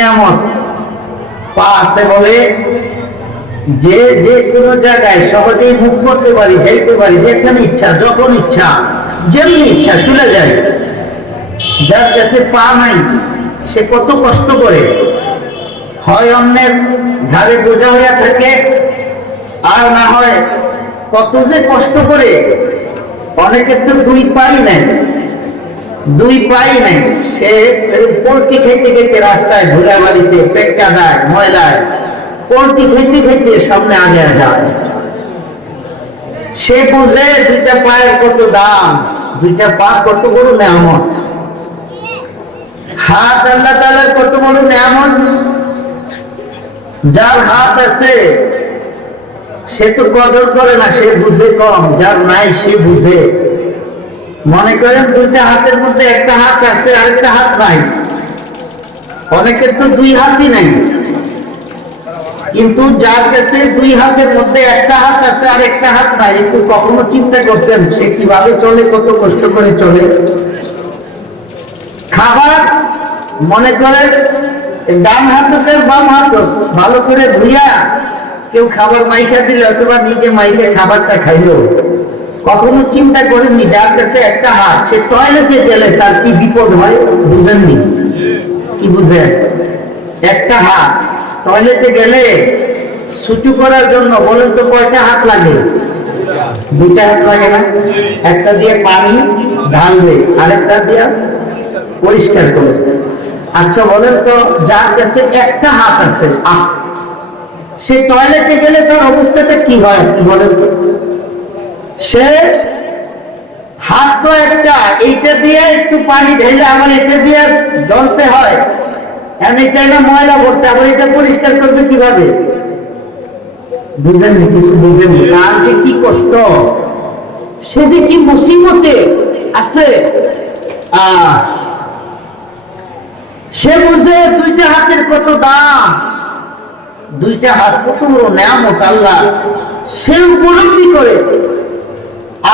নিয়ামত পা আছে বলে যে যে কোনো জায়গায় সহজেই মুখ করতে পারি, যাইতে পারি, যেখানে ইচ্ছা, যখন ইচ্ছা, যেমনি ইচ্ছা চলে যায়। যার কাছে পা নাই সে কত কষ্ট করে, হয় অন্যের ঘাড়ে বোঝা হইয়া থাকে, আর না হয় কত যে কষ্ট করে। অনেকের তো দুই পাই নাই, দুই পাই নাই, সে পোল্ট্রি খেতে খেতে রাস্তায় ধুলাবালিতে পেট কাদায় ময়লায় পোল্ট্রি খেতে খেতে সামনে আগে যায়। সে বুঝে দুইটা পায়ের কত দাম, দুইটা পা কত বড় নেয়ামত, হাত আল্লাহ তাআলার কত বড় নেয়ামত। যার হাত আছে সে তো কদর করে না, সে বুঝে কম, যার নাই সে বুঝে। মনে করেন দুইটা হাতের মধ্যে একটা হাত আছে আরেকটা হাত নাই, অনেকের তো দুই হাতই নাই, কিন্তু যার কাছে দুই হাতের মধ্যে একটা হাত আছে আর একটা হাত নাই, একটু কখনো চিন্তা করছেন সে কিভাবে চলে, কত কষ্ট করে চলে। খাবার মনে করেন ডান হাত হোক বাম হাত হোক, ভালো করে ধুইয়া কেউ খাবার মাইখা দিলে অথবা নিজে মাইকে খাবারটা খাইলো, কখনো চিন্তা করেননি যার কাছে একটা হাত, সে টয়লেটে গেলে তার কি বিপদ হয় বুঝেননি? কি বুঝেন? একটা হাত টয়লেটে গেলে ছুটু করার জন্য বলেন তো কয়টা হাত লাগে? দুইটা হাত লাগে না? একটা দিয়ে পানি ঢালবে, আরেকটা দিয়ে পরিষ্কার করবে। আচ্ছা বলেন তো যার কাছে একটা হাত আছে, সে টয়লেটে গেলে তার অবস্থাটা কি হয় কি বলেন? সে হাত তো একটা, এইটা দিয়ে একটু পানি ঢেলে আবার এটা দিয়ে জ্বলতে হয়, এটা না ময়লা ভরতে, আবার এটা পরিষ্কার করবে কিভাবে? বুঝেননি? কিছু বুঝেননি। তার যে কি কষ্ট, সে যে কি মুসিবতে আছে, সে বুঝে দুইটা হাতের কত দাম, দুইটা হাত কত বড় নেয়ামত আল্লাহ, সে উপলব্ধি করে।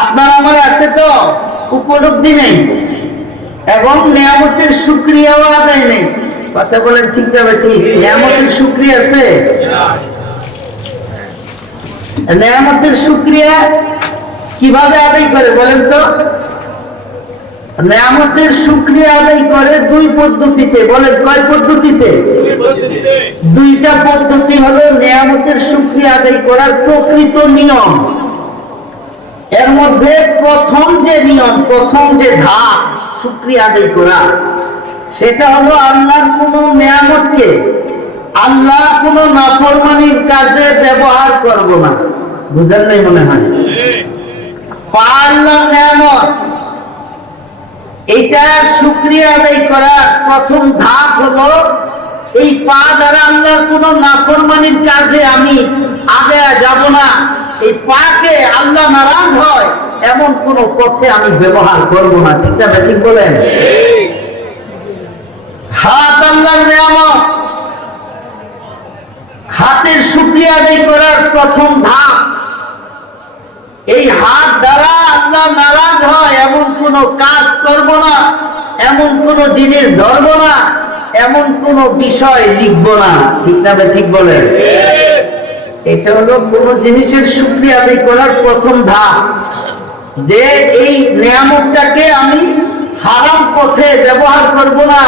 আপনার আমার আছে তো উপলব্ধি নেই এবং নেয়ামতের শুকরিয়াও আদায় নেই। কথা বলেন ঠিক যাবে? ঠিক। নেয়ামতের শুকরিয়া আছে? নেয়ামতের শুকরিয়া কিভাবে আদায় করে বলেন তো? নেয়ামতের শুকরিয়া আদায় করে দুই পদ্ধতিতে। বলেন কয় পদ্ধতিতে? দুইটা পদ্ধতি হলো নেয়ামতের শুকরিয়া আদায় করার প্রকৃত নিয়ম। এর মধ্যে প্রথম যে নিয়ম, প্রথম যে ধাপ শুকরিয়া আদায় করা, সেটা হলো আল্লাহর কোন নেয়ামতকে আল্লাহ কোন নাফরমানির কাজে ব্যবহার করব না। বুঝেন নাই মনে হয়? আল্লাহর নেয়ামত, এটা শুকরিয়া আদায় করার প্রথম ধাপ হলো এই পা দ্বারা আল্লাহর কোন নাফরমানির কাজে আমি আগে যাব না। এই পাকে আল্লাহ নারাজ হয় এমন কোন পথে আমি ব্যবহার করব না। ঠিক না? ঠিক বলেন? হাত আল্লাহর নিয়ামত, হাতের শুকরিয়া আদায় করার প্রথম ধাপ, এই হাত দ্বারা আল্লাহ নারাজ হয় এমন কোন কাজ করব না, এমন কোন জিনিস ধরব না, এমন কোন বিষয় লিখব না। ঠিক না? ঠিক বলেন? এটা হলো কোন জিনিসের শুকরিয়া আদায় করার প্রথম ধাপ, যে এই নিয়ামতটাকে আমি হারাম পথে ব্যবহার করব না,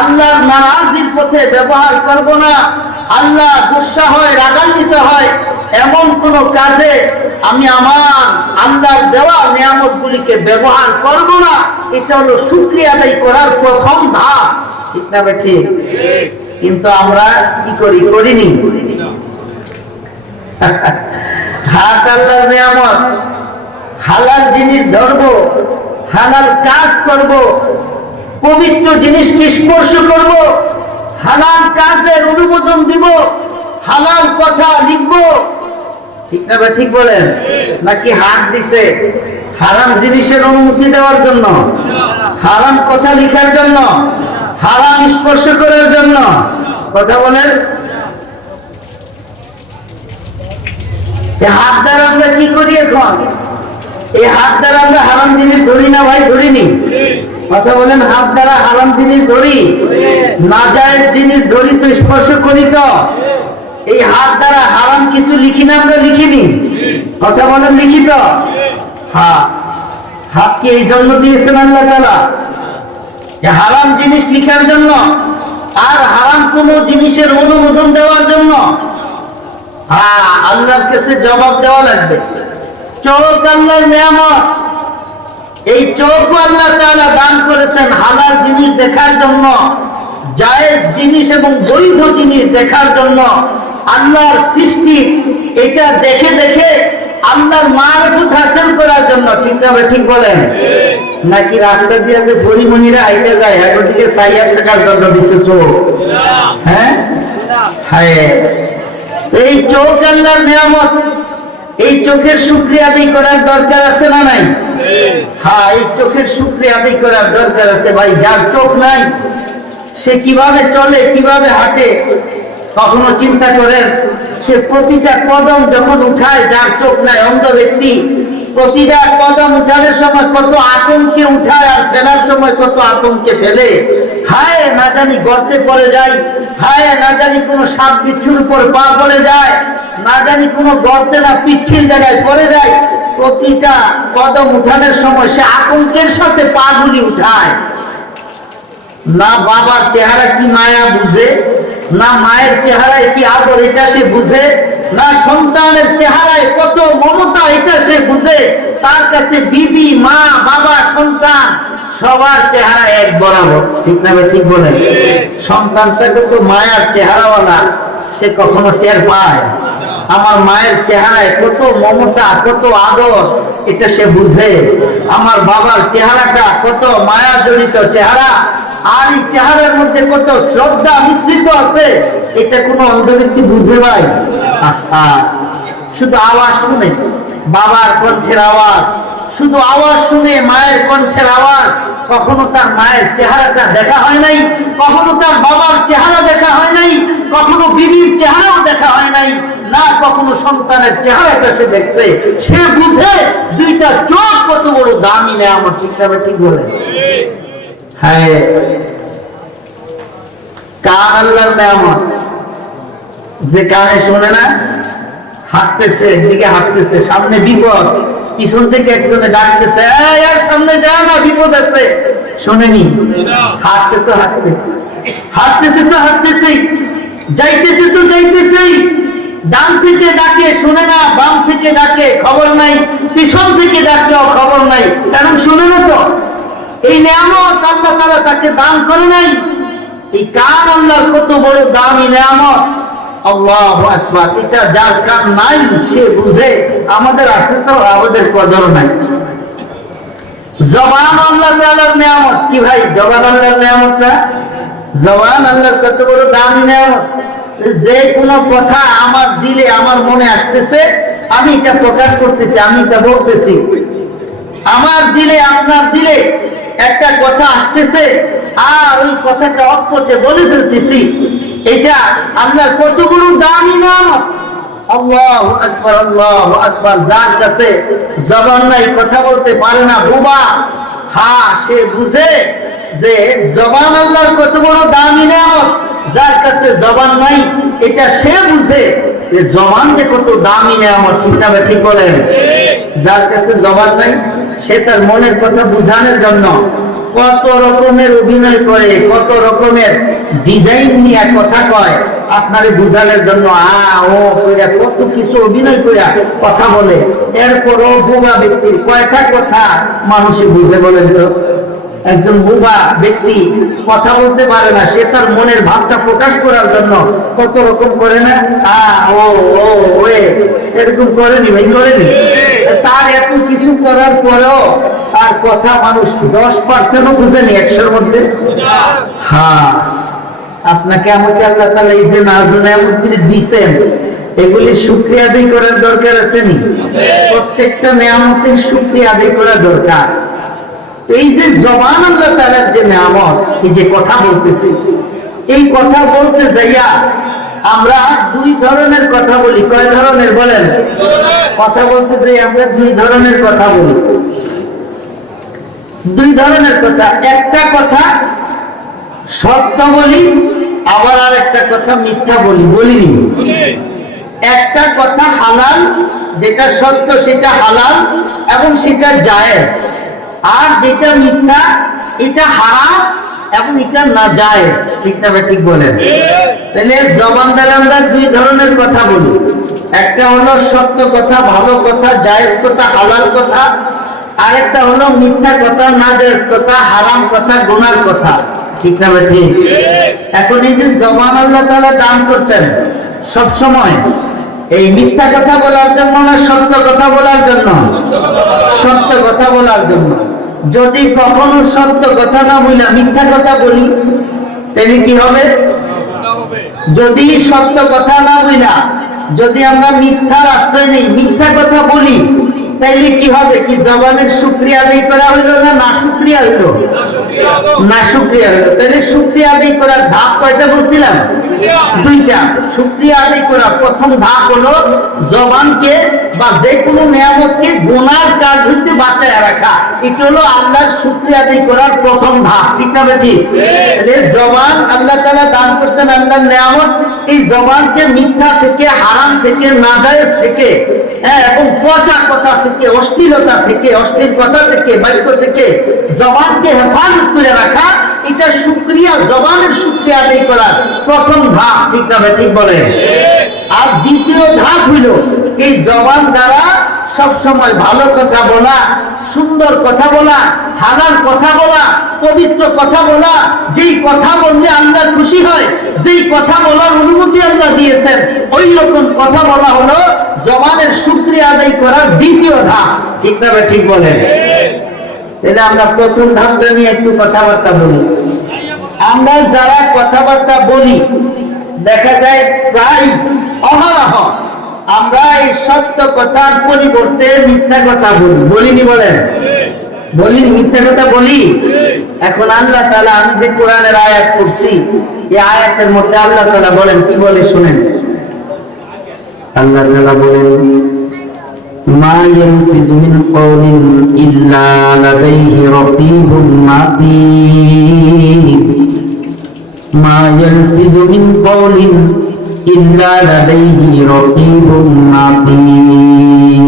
আল্লাহর নারাজির পথে ব্যবহার করব না, আল্লাহ গুসা হয় রাগান্বিত হয় এমন কোন কাজে আমি আমার আল্লাহর দেওয়া নিয়ামতগুলিকে ব্যবহার করব না। এটা হলো শুকরিয়া আদায় করার প্রথম ধাপ। ঠিক না? ঠিক। কিন্তু আমরা কি করি? করিনি। হাত আল্লাহর নিয়ামত, হালাল জিনিস ধরবো, হালাল কাজ করব, পবিত্র জিনিসকে স্পর্শ করব, হালাল কাজের অনুমোদন দিব, হালাল কথা লিখব। ঠিক না? ঠিক বলেন? নাকি হাত দিছে হারাম জিনিসের অনুমতি দেওয়ার জন্য, হারাম কথা লিখার জন্য, হারাম স্পর্শ করার জন্য? কথা বলেন। হাত দ্বারা আমরা কি করি এখন? এই হাত দ্বারা আমরা হারাম জিনিস ধরি না ভাই? ধরিনি? কথা বলেন। হাত দ্বারা হারাম জিনিস ধরি, নাজায়েজ জিনিস ধরি করি তো এই হাত দ্বারা হারাম কিছু লিখি না, আমরা লিখিনি, কথা বলেন লিখি তো। হ্যাঁ, হাতকে এই জন্য দিয়েছেন আল্লাহ তাআলা হারাম জিনিস লিখার জন্য আর হারাম কোন জিনিসের অনুমোদন দেওয়ার জন্য। হ্যাঁ, আল্লাহর কাছে জবাব দেওয়া লাগবে। চোখ আল্লাহর নিয়ামত, এই চোখ আল্লাহ তাআলা দান করেছেন হালাল জিনিস দেখার জন্য, জায়েজ জিনিস এবং বৈধ জিনিস দেখার জন্য। আল্লাহর সৃষ্টি এটা দেখে দেখে আল্লাহর মারিফত হাসিল করার জন্য। ঠিক না? ঠিক বলেন নাকি রাস্তা দিয়ে যে পরিমণিরা হাইটে যায় ওদিকে সাইয়া থাকার জন্য দিচ্ছে চোখ? হ্যাঁ, হ্যাঁ, এই চোখ আল্লাহর নিয়ামত, এই চোখের শুকরিয়া আদায় করার দরকার আছে না নাই? হ্যাঁ, এই চোখের শুকরিয়া আদায় করার দরকার আছে ভাই। যার চোখ নাই সে কিভাবে চলে, কিভাবে হাঁটে? কখনো চিন্তা করেন সে প্রতিটা কদম যখন উঠায়, যার চোখ নাই অন্ধ ব্যক্তি প্রতিটা কদম উঠানোর সময় কত আতঙ্কে উঠায় আর ফেলার সময় কত আতঙ্কে ফেলে। হায় না জানি গর্তে পড়ে যায়, হায় না জানি কোনো সাপ বিচ্ছুর উপর পা পড়ে যায়, না জানি কোনো গর্তে না পিচ্ছিল জায়গায় পড়ে যায়। প্রতিটা কদম উঠানোর সময় সে আতঙ্কের সাথে পা গুলি উঠায়। না বাবার চেহারা কি মায়া বুঝে, না মায়ের চেহারায় কি আদর এটা সে বুঝে, না সন্তানের চেহারায় কত মমতা এটা সে বুঝে। তার কাছে বিবি, মা, বাবা, সন্তান সবার চেহারা এক বরাবর। ঠিক না? ঠিক বলেন। সন্তানটা কত মায়ার চেহারাওয়ালা সে কখনো টের পায়? আমার মায়ের চেহারায় কত মমতা, কত আদর এটা সে বুঝে। আমার বাবার চেহারাটা কত মায়া জড়িত চেহারা, আর এই চেহারার মধ্যে কত শ্রদ্ধা মিশ্রিত আছে এটা কোন অন্ধ ব্যক্তি বুঝে ভাই? শুধু আওয়াজ শুনে, বাবার কণ্ঠের আওয়াজ, শুধু আওয়াজ শুনে মায়ের কণ্ঠের আওয়াজ, কখনো তার মায়ের চেহারাটা দেখা হয় নাই, কখনো তার বাবার চেহারা দেখা হয় নাই, কখনো বিবির চেহারাও দেখা হয় নাই, না কখনো সন্তানের চেহারাটা সে দেখছে। সে বুঝে দুইটা চোখ কত বড় দামি নেয়ামত। ঠিক না? ঠিক বলে। হ্যাঁ, কান আল্লাহর নেয়ামত, যে কানে শোনে না, হাঁটতেছে একদিকে, হাঁটতেছে সামনে বিপদ, পিছন থেকে একজনে ডাকতেছে আর সামনে যা না, বিপদ আছে, শোনেনি? হাঁটছে তো হাঁটছে, হাঁটতেছে তো হাঁটতেছেই, যাইতেছে তো যাইতেছেই। ডান থেকে ডাকে শোনে না, বাম থেকে ডাকে খবর নাই, পিছন থেকে ডাকলেও খবর নাই, কারণ শোনে না তো। এই নিয়ামত আল্লাহ তাআলা তাকে দান করে নাই। এই কান আল্লাহর কত বড় দামি নিয়ামত। আল্লাহু আকবার। এটা যার কান নাই সে বুঝে, আমাদের আছে তো আমাদের কদর নাই। জবান আল্লাহ তাআলার নিয়ামত। কি ভাই, জবান আল্লাহর নিয়ামত না? জবান আল্লাহর কত বড় দামি নিয়ামত। যে কোনো কথা আমার দিলে, আমার মনে আসতেছে, আমি এটা প্রকাশ করতেছি, আমি এটা বলতেছি। আমার দিলে, আপনার দিলে একটা কথা আসতেছে আর ওই কথাটা অল্পতে বলে ফেলতেছি। এটা আল্লাহর কত বড় দামি নিয়ামত। আল্লাহু আকবার, আল্লাহু আকবার। যার কাছে জবান নাই, কথা বলতে পারে না, বোবা, হ্যাঁ, সে বুঝে যে জবান আল্লাহর কত বড় দামি নিয়ামত। যার কাছে জবান নাই এটা সে বুঝে যে জবান যে কত দামি নিয়ামত। ঠিক না? ঠিক বলেন। যার কাছে জবান নাই সে তার মনের কথা বুঝানোর জন্য কত রকমের অভিনয় করে, কত রকমের ডিজাইন নিয়ে কথা কয় আপনারে বুঝানোর জন্য। ও কইরা কত কিছু অভিনয় কইরা কথা বলে। এরপরও বোবা ব্যক্তির কয়টা কথা মানুষে বুঝে বলেন তো? একজন বোবা ব্যক্তি কথা বলতে পারে না, সে তার মনের ভাবটা প্রকাশ করার জন্য কত রকম করে না, ও ও ওয়ে, এরকম করেনি ভাই, করেনি? তার এত কিছু করার পরেও তার কথা মানুষ 10% বুঝেনি 100-র মধ্যে। হ্যাঁ, আপনাকে আমাকে আল্লাহ তাআলা এই যে নাজুক নিয়ামতগুলি দিয়েছেন, এগুলি শুকরিয়া আদায় করার দরকার আছে নি? প্রত্যেকটা নিয়ামতের শুকরিয়া আদায় করা দরকার। এই যে জবান আল্লাহ তাআলার যে নিয়ামত, এই যে কথা বলতেছি, এই কথা বলতে যাইয়া আমরা দুই ধরনের কথা বলি। কয় ধরনের বলেন? কথা বলতে যাই আমরা দুই ধরনের কথা বলি। দুই ধরনের কথা। একটা কথা সত্য বলি, আবার আর একটা কথা মিথ্যা বলিনি। একটা কথা হালাল, যেটা সত্য সেটা হালাল এবং সেটা জায়েজ, আর যেটা মিথ্যা এটা হারাম এবং এটা নাজায়েজ। ঠিক না ঠিক বলেন? তাহলে জবান দ্বারা আমরা দুই ধরনের কথা বলি, একটা হলো সত্য কথা, ভালো কথা, জায়েজ কথা, হালাল কথা, আর একটা হলো মিথ্যা কথা, নাজায়েজ কথা, হারাম কথা, গুনার কথা। ঠিক না ঠিক? এখন এই যে জবান আল্লাহ তাআলা দান করছেন সব সময় এই মিথ্যা কথা বলার জন্য না সত্য কথা বলার জন্য? সত্য কথা বলার জন্য। যদি কখনো সত্য কথা না বলি মিথ্যা কথা বলি তাহলে কি হবে? যদি সত্য কথা না বলি, যদি আমরা মিথ্যার আশ্রয় নেই, মিথ্যা কথা বলি, তাইলে কি হবে? কি জবানের শুকরিয়া আদায় করা হইলো না না শুকরিয়া হইলো? না শুকরিয়া হইলো। তাহলে শুকরিয়া আদায় করার ধাপ কয়টা বলছিলাম? দুইটা। শুকরিয়া আদায় করার প্রথম ধাপ হলো জবানকে বা যে কোনো নিয়ামতকে গুনার কাজ হইতে বাঁচায় রাখা। এটা হলো আল্লাহর শুকরিয়া আদায় করার প্রথম ধাপ। ঠিক না ঠিক? তাহলে জবান আল্লাহ তাআলা দান করছেন আল্লাহর নিয়ামত, এই জবানকে মিথ্যা থেকে, হারাম থেকে, নাজায়েজ থেকে, এবং পচা কথা থেকে, অশ্লীলতা থেকে, অশ্লীল কথা থেকে, বাক্য থেকে জবানকে হেফাজত করে রাখা, এটা শুকরিয়া, জবানের শুকরিয়া আদায় করার প্রথম ধাপ। ঠিক না ঠিক বলে? আর দ্বিতীয় ধাপ হইল এই জবান দ্বারা সব সময় ভালো কথা বলা, সুন্দর কথা বলা, হালাল কথা বলা, পবিত্র কথা বলা, যেই কথা বললে আল্লাহ খুশি হয়, যেই কথা বলার অনুমতি আল্লাহ দিয়েছেন, ওই রকম কথা বলা হলো জবানের শুকরিয়া আদায় করার দ্বিতীয় ধাপ। ঠিক না ঠিক বলেন? তাহলে আমরা প্রথম ধাপটা নিয়ে একটু কথাবার্তা বলি। আমরা যারা কথাবার্তা বলি দেখা যায় প্রায় অহরহ আমরা এই সত্য কথার পরিবর্তে মিথ্যা কথা বলিনি বলেন? বলি, মিথ্যা কথা বলি। এখন আল্লাহ তাআলা, আমি যে কোরআনের আয়াত পড়ছি, এই আয়াতের মধ্যে আল্লাহ তাআলা বলেন, কি বলে শুনেন। আল্লাহ তাআলা বলেন, মা ইয়ালফিযু মিন কওলিন ইল্লা লাদাইহি রাকীবুন আতীদ। মা ইয়ালফিযু মিন কওলিন ইল্লা লাদাইহি রাকীবুন আতীদ।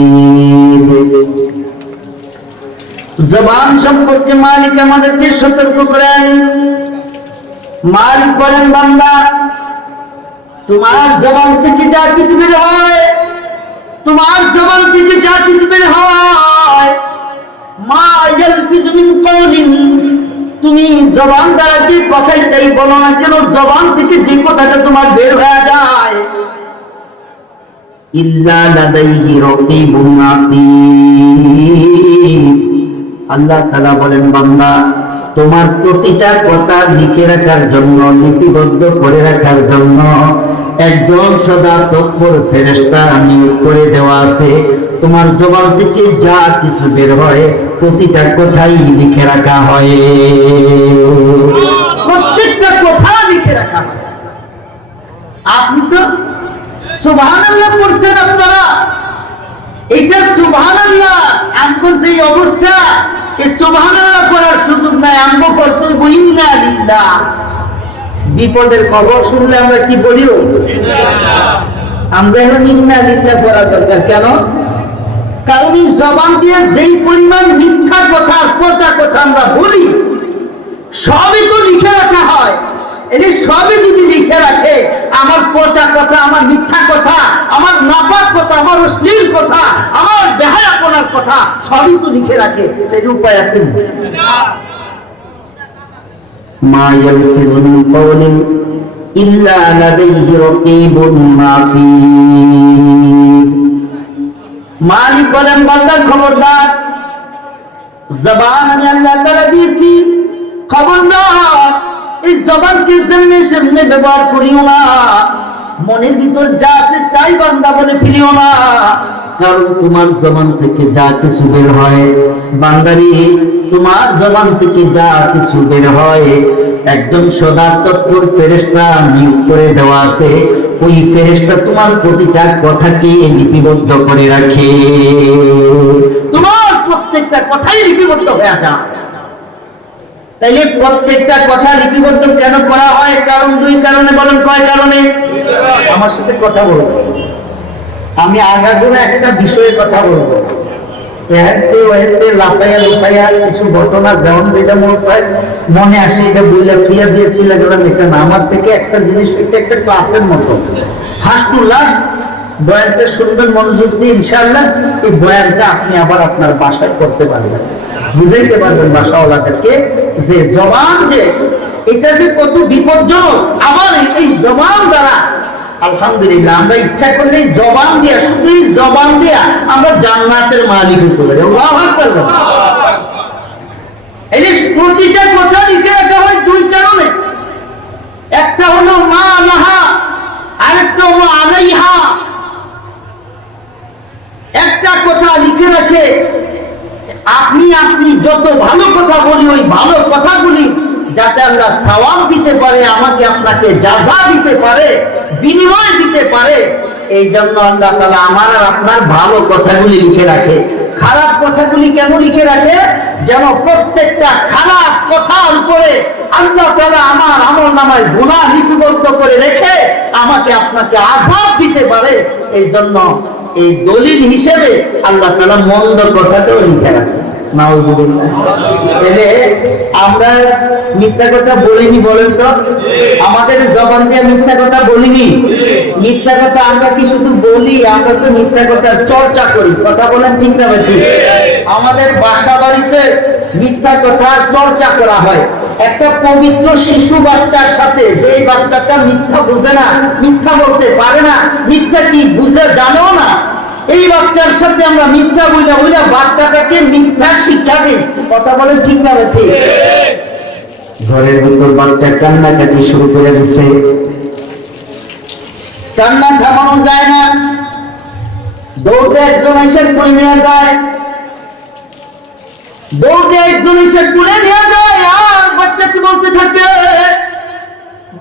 জবান সম্পর্কে মালিক আমাদেরকে সতর্ক করেন। মালিক বলেন, বান্দা তোমার জবান থেকে যা কিছু বের হয়, তোমার জবান থেকে যা কিছু বের হয়, মা ইয়ালফিযু মিন কওলিন, তুমি জবান দ্বারা যে কথাই বলো না কেন, জবান থেকে যে কথাটা তোমার বের হয়ে যায়, ইল্লা লাদাইহি রাকীবুন আতীদ। আল্লাহ তাআলা বলেন, বান্দা তোমার প্রতিটা কথা লিখে রাখার জন্য, লিপিবদ্ধ করে রাখার জন্য একজন সদা তৎপর ফেরেশতা নিয়োগ করে দেওয়া আছে। তোমার জবান থেকে যা কিছু বের হয় প্রতিটা কথাই লিখে রাখা হয়, প্রত্যেকটা কথা লিখে রাখা হয়। আপনি তো সুবহানাল্লাহ পড়ছেন, আপনারা এটা সুবহানাল্লাহ, আমগো যে অবস্থা, এই সুবহানাল্লাহ পড়ার সুযোগ নাই, আমগো পড়তে ইন্না লিল্লাহ। বিপদের খবর শুনলে আমরা কি বলিও? আমরা এখন ইন্না লিল্লাহ পড়া দরকার। কেন? কারণ এই জবান দিয়ে যেই পরিমাণ মিথ্যা কথা, পচা কথা আমরা বলি, সবই তো লিখে রাখা হয়। এই সবই যদি লিখে রাখে, আমার পচা কথা, আমার মিথ্যা কথা, আমার নাপাক কথা, আমার অশ্লীল কথা, আমার বেহায়াপনার কথা সবই তো লিখে রাখে, এর উপায় আছে? মা ইয়ালফিযু মিন কওলিন ইল্লা লাদাইহি রাকীবুন আতীদ। মালিক বলেন, বান্দা খবরদার, জবান আমি আল্লাহ তাআলা দিয়েছি, খবরদার এই জবানকে যেমনি সেমনি ব্যবহার করিও না, মনের ভিতর যা আছে তাই বান্দা বলে ফেলিও না। কারণ তোমার জবান থেকে যা কিছু বের হয়, বান্দারি তোমার জবান থেকে যা কিছু বের হয় একজন সদা তৎপর ফেরেশতা নিয়োগ করে দেওয়া আছে। ওই ফেরেশতা তোমার প্রতিটা কথাকে লিপিবদ্ধ করে রাখে, তোমার প্রত্যেকটা কথাই লিপিবদ্ধ হয়ে যায়। তাইলে প্রত্যেকটা কথা লিপিবদ্ধ কেন করা হয়? কারণ দুই কারণে। বলেন কয় কারণে? আমার সাথে কথা বলবো, আমি আগাগোড়া একটা বিষয়ে কথা বলবো। লাফাইয়া লুফাইয়া কিছু ঘটনা যেমন যেটা মনে আসে এটা বললে প্রিয়া দিয়ে চলে গেলাম, এটা না। আমার থেকে একটা জিনিস, এটা একটা ক্লাসের মতো, ফার্স্ট টু লাস্ট বয়ানটা শুনবেন মনোযোগ দিয়ে, ইনশাআল্লাহ এই বয়ানটা আপনি আবার আপনার বাসায় করতে পারবেন, বুঝাইতে পারবেন বাসাওয়ালাদেরকে যে জবান যে এটা যে কত বিপজ্জনক। আবার এই জবান দ্বারা আলহামদুলিল্লাহ আমরা ইচ্ছা করলে জবান দিয়া, শুধু জবান দিয়া আমরা জান্নাতের মালিক হতে পারি। আল্লাহু আকবার। এই যে প্রতিটা কথা লিখে রাখা হয় দুই কারণে। একটা হলো মা লাহা, আরেকটা হলো আলাইহা। একটা কথা লিখে রাখে আপনি যত ভালো কথা বলি, ওই ভালো কথাগুলি যাতে আল্লাহ সওয়াব দিতে পারে, আমাকে আপনাকে জাযা দিতে পারে, বিনিময় দিতে পারে, এই জন্য আল্লাহ তাআলা আমার আর আপনার ভালো কথাগুলি লিখে রাখে। খারাপ কথাগুলি কেন লিখে রাখে? যেন প্রত্যেকটা খারাপ কথার উপরে আল্লাহ তাআলা আমার আমলনামায় গুনাহ লিপিবদ্ধ করে রেখে আমাকে আপনাকে আযাব দিতে পারে। এই জন্য এই দলিল হিসেবে আল্লাহ তাআলা মন্দ কথাটাও লিখে রাখে। নাউজুবিল্লাহ। তাহলে আমরা মিথ্যা কথা বলিনি, বলেন তো? আমাদের জবান দিয়ে মিথ্যা কথা বলিনি। মিথ্যা কথা আমরা কি শুধু বলি? আমরা তো মিথ্যা কথার চর্চা করি। কথা বলেন ঠিক না ঠিক? আমাদের বাসা বাড়িতে মিথ্যা কথার চর্চা করা হয়। একটা পবিত্র শিশু বাচ্চার সাথে, যে বাচ্চাটা মিথ্যা বুঝে না, মিথ্যা বলতে পারে না, মিথ্যা কি বুঝে জানেও না, এই বাচ্চার সাথে আমরা মিথ্যা বুঝা বাচ্চাটাকে মিথ্যা শিক্ষা দিই। কথা বলেন ঠিক না ঠিক? ঘরের ভিতর বাচ্চা কান্নাকাটি শুরু করে দিচ্ছে, কান্না থামানো যায় না, দৌড়তে একজন এসে কুলে নিয়ে যায়, দৌড়তে একজন এসে কুলে নিয়ে যায়, আর বাচ্চা কি বলতে থাকে,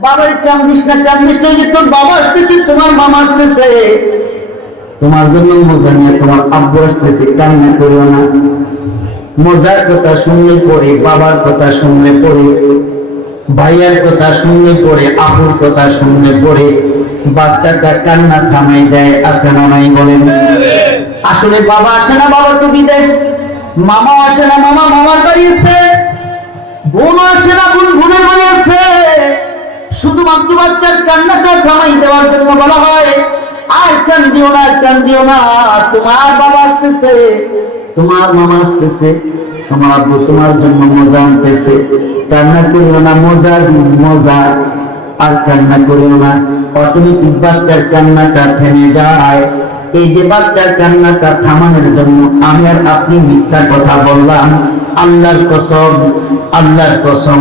বাবার কান্দিস না, কান্দিস না, যে তোর বাবা আসতেছে, তোমার মামা আসতেছে, তোমার জন্য মজা নিয়ে তোমার আব্বু আসতেছে, কান্না করিও না। মজার কথা শুনলে পরে, বাবার কথা শুনলে পরে, ভাইয়ার কথা শুনলে পরে, আপুর কথা শুনলে পরে বাচ্চাটা কান্না থামাই দেয়। আছে না নাই বলেন? আসলে বাবা আসে না, বাবা তো বিদেশ, মামা আসে না, মামা মামার বাড়ি আছে, বোন আসে না, বোন বোনের বাড়ি আছে। শুধুমাত্র বাচ্চার কান্নাটা থামাই দেওয়ার জন্য বলা হয়, আর কান্দিও না, কান্দিও না, তোমার বাবা আসতেছে, তোমার মামা আসতেছে, তোমার আব্বু তোমার জন্য মজা আনতেছে, কান্না করিও না, মজা মজা, আর কান্না করিও না। অটোমেটিক বাচ্চার কান্নাটা থেমে যায়। এই যে বাচ্চার কান্নাটা থামানোর জন্য আমি আর আপনি মিথ্যা কথা বললাম, আল্লাহর কসম, আল্লাহর কসম,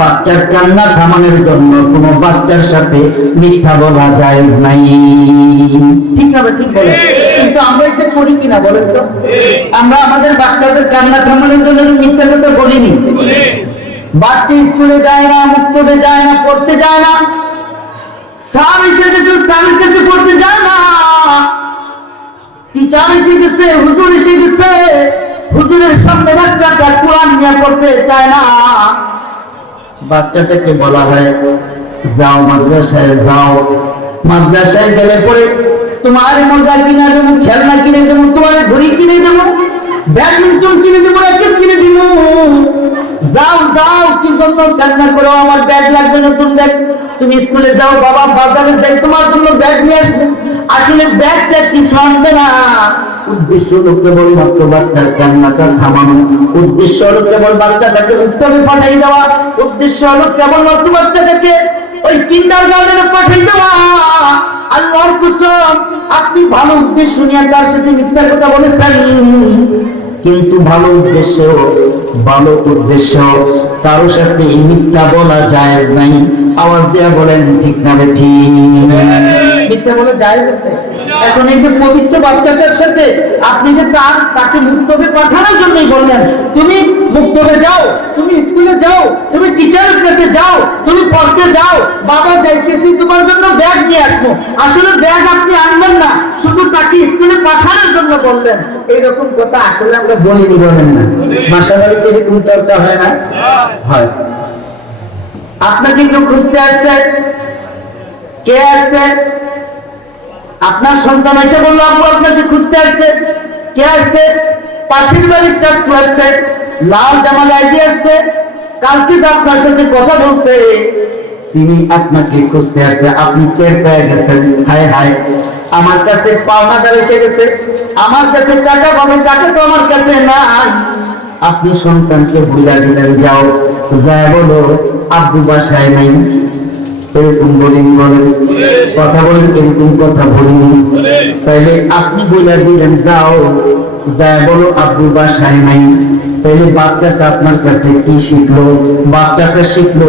বাচ্চার কান্না থামানোর জন্য কোনো বাচ্চার সাথে মিথ্যা বলা জায়েজ নাই। ঠিক না? ঠিক বলেন। কিন্তু আমরা এটা করি কিনা বলেন তো? আমরা আমাদের বাচ্চাদের কান্না থামানোর জন্য মিথ্যা কথা বলিনি। বাচ্চা স্কুলে যায় না, মুক্তবে যায় না, পড়তে যায় না, স্যার এসে গেছে, স্যারের কাছে পড়তে যায় না, টিচার এসে গেছে, হুজুর এসে গেছে, হুজুরের সামনে বাচ্চাটা কোরআন নিয়ে পড়তে চায় না। বাচ্চাটাকে বলা হয় যাও মাদ্রাসায় যাও, মাদ্রাসায় গেলে পরে তোমার মজা কিনে দেবো, খেলনা কিনে দেবো, তোমার ঘড়ি কিনে দেবো, ব্যাডমিন্টন কিনে দেবো, র্যাকেট কিনে দেবো, যাও যাও। কি জন্য কান্না করো? আমার ব্যাগ লাগবে, নতুন ব্যাগ। তুমি স্কুলে যাও, বাবা বাজারে যাই, তোমার জন্য ব্যাগ নিয়ে আসবো। আসলে ব্যাগটা কিছু আনবে না। উদ্দেশ্য হলো কেবলমাত্র বাচ্চার কান্নাটা থামানো, উদ্দেশ্য হলো কেবল বাচ্চাটাকে উত্তরে পাঠাই দেওয়া, উদ্দেশ্য হলো কেবলমাত্র বাচ্চাটাকে ওই কিন্ডারগার্টেনে পাঠাই দেওয়া। আল্লাহর কসম, আপনি ভালো উদ্দেশ্য নিয়ে তার সাথে মিথ্যা কথা বলেছেন, কিন্তু ভালো উদ্দেশ্য, ভালো উদ্দেশ্য কারোর সাথে মিথ্যা বলা জায়েজ নাই। আওয়াজ দেয়া বলেন ঠিক না ঠিক? মিথ্যা বলা জায়েজ আছে? এখন এই যে পবিত্র বাচ্চাটার সাথে আপনি যে তাকে মুক্তবে পাঠানোর জন্যই বললেন, তুমি মুক্তবে যাও, তুমি স্কুলে যাও, তুমি টিচারের কাছে যাও, তুমি পড়তে যাও, বাবা যাইতেছি তোমার জন্য ব্যাগ নিয়ে নিয়ে আসবো। আসলে ব্যাগ আপনি আনবেন না, শুধু তাকে স্কুলে পাঠানোর জন্য বললেন, এইরকম কথা আসলে আমরা বলিনি, বলেন না? বাসা বাড়িতে এরকম চর্চা হয় না? হয়। আপনাকে কেউ খুঁজতে আসছে, কে আসছে? আপনার সন্তান এসে বললো আব্বু আপনাকে খুঁজতে আসছে। কে আসছে? পাশের বাড়ির চাচু আসছে, লাল জামা গায়ে দিয়ে আসছে, কালকে যে আপনার সাথে কথা বলছে তিনি আপনাকে খুঁজতে আসছে। আপনি টের পেয়ে গেছেন, হায় হায় আমার কাছে পাওনাদার এসে গেছে, আমার কাছে টাকা পাবে, টাকা তো আমার কাছে নাই। আপনি সন্তানকে ভুলা দিলেন, যাও যায় বলো আব্বু বাসায় নাই। এরকম বলিনি, বলেন কথা বলেন, এরকম কথা বলিনি। তাইলে আপনি বলে দিলেন যাও যায় বলো আব্বু বাসায় নাই। তাইলে বাচ্চাটা আপনার কাছে কি শিখলো? বাচ্চাটা শিখলো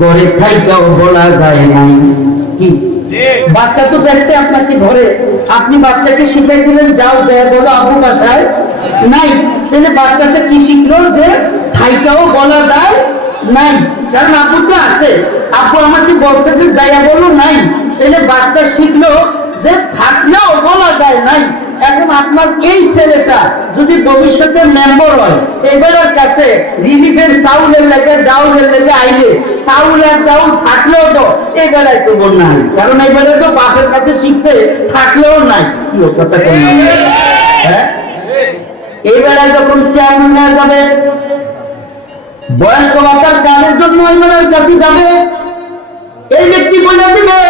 ঘরে থাইকাও বলা যায় নাই। কি বাচ্চা তো দেখছে আপনাকে ঘরে, আপনি বাচ্চাকে শিখাই দিলেন যাও যায় বলো আব্বু বাসায় নাই। তাহলে বাচ্চাটা কি শিখলো? যে থাইকাও বলা যায় নাই, কারণ আব্বু তো আছে, আব্বু আমাকে বলছে যে যাইয়া বলো নাই। তাহলে বাচ্চা শিখলো যে থাকলেও বলা যায় নাই। এখন আপনার এই ছেলেটা যদি ভবিষ্যতে মেম্বার হয়, এবারের কাছে রিলিফের চাউলের লেগে ডাউলের লেগে আইলে চাউল আর ডাউল থাকলেও তো এবারে তো নাই, কারণ এবারে তো বাপের কাছে শিখছে থাকলেও নাই। কি কথা বললাম? হ্যাঁ, এবারে যখন চেয়ারম্যান হয়ে যাবে, বয়স্ক ভাতার কাজের জন্য এবারের কাছে যাবে, এই ব্যক্তি বলে দিবে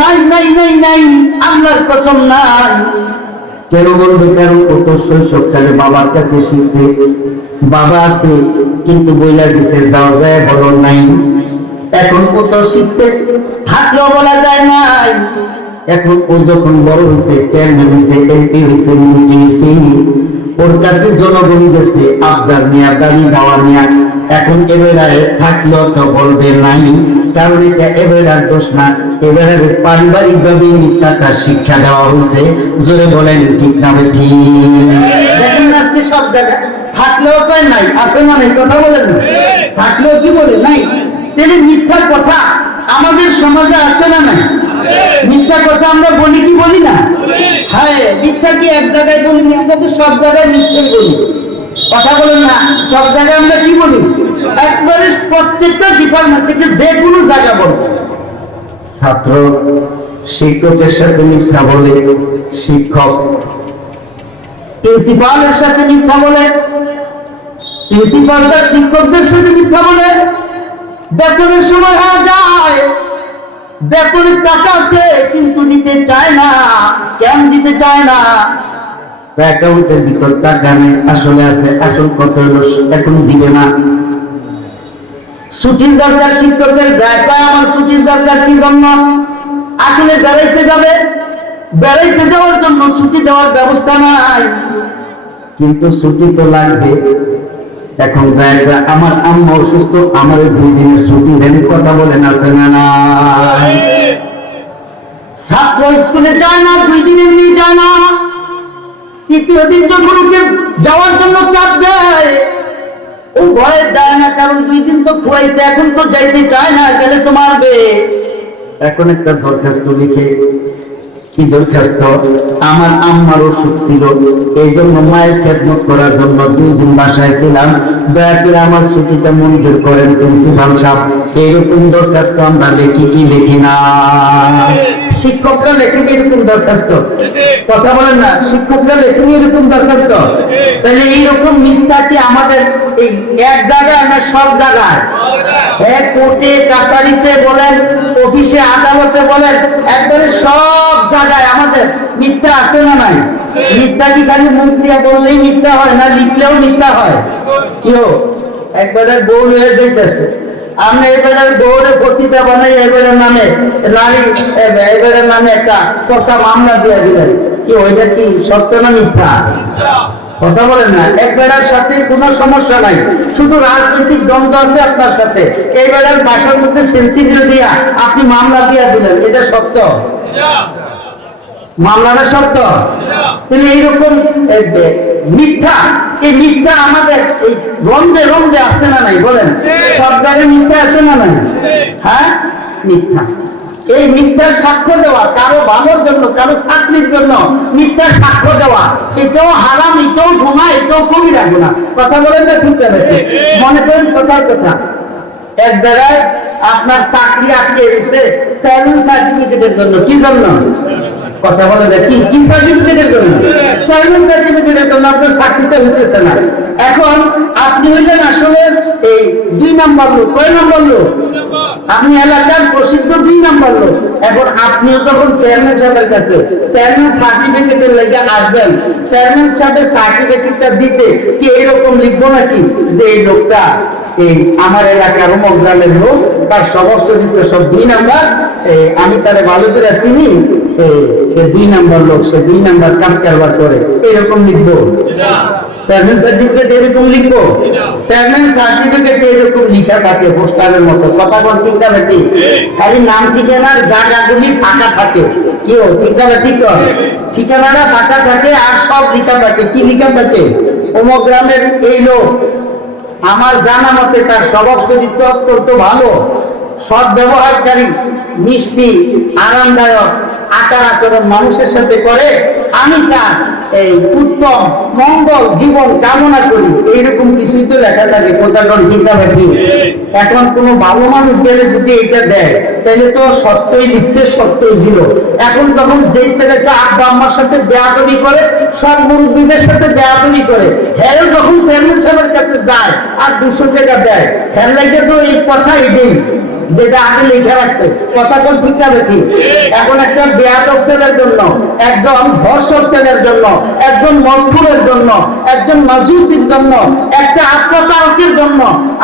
নাই নাই নাই নাই, আল্লাহর কসম নাই। কেন বলবে? কারণ ও তো শৈশবকালে বাবার কাছে শিখছে, বাবা আছে কিন্তু বইলা দিছে যাও যায় বলো নাই। এখন ও তো শিখছে থাকলেও বলা যায় নাই। এখন ও যখন বড় হয়েছে, চেয়ারম্যান হয়েছে, এমপি হয়েছে, মন্ত্রী হয়েছে, ওর কাছে জনগণ গেছে আবদার নিয়া, দাবি দাওয়া নিয়া। এখন এবারে থাকলেও তো বলবে নাই, কারণ এটা এবারের দোষ না, এবারের পারিবারিক ভাবে মিথ্যাটা শিক্ষা দেওয়া হয়েছে। জোরে বলেন ঠিক না ঠিক? দেখেন আজকে সব জায়গায় থাকলেও পায় নাই, আছে না নাই? কথা বলেন না, থাকলেও কি বলে নাই। তাহলে মিথ্যা কথা আমাদের সমাজে আছে না নাই? মিথ্যা কথা আমরা বলি কি বলি না? হ্যাঁ, মিথ্যা কি এক জায়গায় বলিনি, আমরা তো সব জায়গায় মিথ্যাই বলি। কথা বলেন না, সব জায়গায় আমরা কি বলি? একবারে প্রত্যেকটা ডিপার্টমেন্ট থেকে যে কোনো জায়গা বলবো। ছাত্র শিক্ষকের সাথে মিথ্যা বলে, শিক্ষক প্রিন্সিপালের সাথে মিথ্যা বলে, প্রিন্সিপালটা শিক্ষকদের সাথে মিথ্যা বলে। বেতনের সময় হয়ে যায়, বেতনের টাকা আছে কিন্তু দিতে চায় না। কেন দিতে চায় না? অ্যাকাউন্টের ভিতর টাকা নেই, আসলে আছে, আসল কত হলো এখন দিবে না। ছুটির দরকার শিক্ষকের, যায় পায় আমার ছুটির দরকার কি জন্য? আসলে বেড়াইতে যাবে, বেড়াইতে যাওয়ার জন্য ছুটি দেওয়ার ব্যবস্থা নাই, কিন্তু ছুটি তো লাগবে। এখন জায়গা আমার আম্মা অসুস্থ, আমার 2 দিনের ছুটি দেন। কথা বলেন আছে না নাই? ছাত্র স্কুলে যায় না, 2 দিন এমনি যায় না। তৃতীয় দিন যখন ওকে যাওয়ার জন্য চাপ দেয়, ও ভয়ে যায় না, কারণ 2 দিন তো খুয়াইছে, এখন তো যাইতে চায় না, গেলে তো মারবে। এখন একটা দরখাস্ত লিখে, কি দরখাস্ত? আমার আম্মার অসুখ ছিল, এই জন্য মায়ের খেদমত করার জন্য 2 দিন বাসায় ছিলাম, দয়া করে আমার ছুটিটা মঞ্জুর করেন প্রিন্সিপাল সাহেব। এইরকম দরখাস্ত আমরা লিখি কি লিখি না? শিক্ষকরা লেখেন এরকম দরখাস্ত। কথা বলেন না, শিক্ষকরা লেখেন এরকম দরখাস্ত। তাহলে এইরকম মিথ্যা কি আমাদের এই এক জায়গায় না সব জায়গায়? এক কোর্টে কাছারিতে বলেন, অফিসে আদালতে বলেন, একবারে সব জায়গায় আমাদের মিথ্যা আছে না নাই? মিথ্যা কি খালি মুখ দিয়ে বললেই মিথ্যা হয় না, লিখলেও মিথ্যা হয়? কেউ একবারে বউ হয়ে যাইতেছে, আমরা এবারের বউরে পতিতা বানাই, এবারের নামে নারী, এবারের নামে একটা সস্তা মামলা দিয়ে দিলেন। কি ওইটা কি সত্য না মিথ্যা? কথা বলেন না। একবারের সাথে কোনো সমস্যা নাই, শুধু রাজনৈতিক দ্বন্দ্ব আছে আপনার সাথে, এইবারের বাসার মধ্যে ফেন্সিডিল দিয়া আপনি মামলা দিয়ে দিলেন, এটা সত্য? মামলাটা সত্য? তাহলে এইরকম মিথ্যা, এই মিথ্যা আমাদের এই রন্ধে রন্ধে আছে না নাই? বলেন, সব জায়গায় মিথ্যা আছে না নাই? হ্যাঁ, মিথ্যা এই মিথ্যা সাক্ষ্য দেওয়া, কারো ভালোর জন্য, কারো চাকরির জন্য মিথ্যা সাক্ষ্য দেওয়া, এটাও হারাম, এটাও গুনাহ, এটাও কবিরা গুনাহ। কথা বলেন না ঠিক আছে? মনে করেন কথার কথা, এক জায়গায় আপনার চাকরি আটকে গেছে চেয়ারম্যান সার্টিফিকেটের জন্য। কি জন্য? কথা বলেন না, কি সার্টিফিকেটের জন্য? চেয়ারম্যান সার্টিফিকেটের জন্য আপনার চাকরিটা হইতেছে না। এখন আপনি হইলেন আসলে এই 2 নাম্বার লোক। কয় নাম্বার লোক? আপনি এলাকার প্রসিদ্ধ 2 নাম্বার লোক। এখন আপনিও যখন চেয়ারম্যান সাহেবের কাছে চেয়ারম্যান সার্টিফিকেটের লেগে আসবেন, চেয়ারম্যান সাহেবের সার্টিফিকেটটা দিতে কি এরকম লিখবো নাকি যে এই লোকটা এই আমার এলাকার অমুক গ্রামের লোক, তার স্বভাব চরিত্র সব 2 নাম্বার, আমি তারে ভালো করে চিনি, সে 2 নাম্বার লোক, সে 2 নাম্বার কাজ কারবার করে, এরকম লিখবো? চেয়ারম্যান সার্টিফিকেট এরকম লিখবো? চেয়ারম্যান সার্টিফিকেট এরকম লিখা থাকে পোস্টারের মতো। কথা বল ঠিক না ঠিক? খালি নাম ঠিকানার জায়গাগুলি ফাঁকা থাকে। কি ও ঠিক না ঠিক? ঠিকানাটা ফাঁকা থাকে আর সব লিখা থাকে। কি লিখা থাকে? অমুক গ্রামের এই লোক, আমার জানা মতে তার স্বভাব চরিত্র অত্যন্ত ভালো, সৎ ব্যবহারকারী, মিষ্টি, আরামদায়ক আচার আচরণ মানুষের সাথে করে, আমি তার এই উত্তম মঙ্গল জীবন কামনা করি, এইরকম কিছুই তো লেখা থাকে। কোথাও ঠিক না ঠিক? এখন কোনো ভালো মানুষ গেলে যদি এটা দেয় তাহলে তো সত্যই লিখছে, সত্যই দিল। এখন যখন যেই ছেলেটা আব্বা আম্মার সাথে বেয়াদবি করে, সব মুরব্বীদের সাথে বেয়াদবি করে, হ্যাঁ যখন চেয়ারম্যান সাহেবের কাছে যায় আর 200 টাকা দেয়, হ্যাঁ লাগে তো এই কথা এটাই যেটা আগে লিখে রাখছে। কথা কোন ঠিক না ঠিক? এখন একটা বেয়াদব ছেলের জন্য, একজন ধর্ষক ছেলের জন্য, একজন মদখোরের জন্য, একজন মাজুসির জন্য, একটা আত্মতারকের জন্য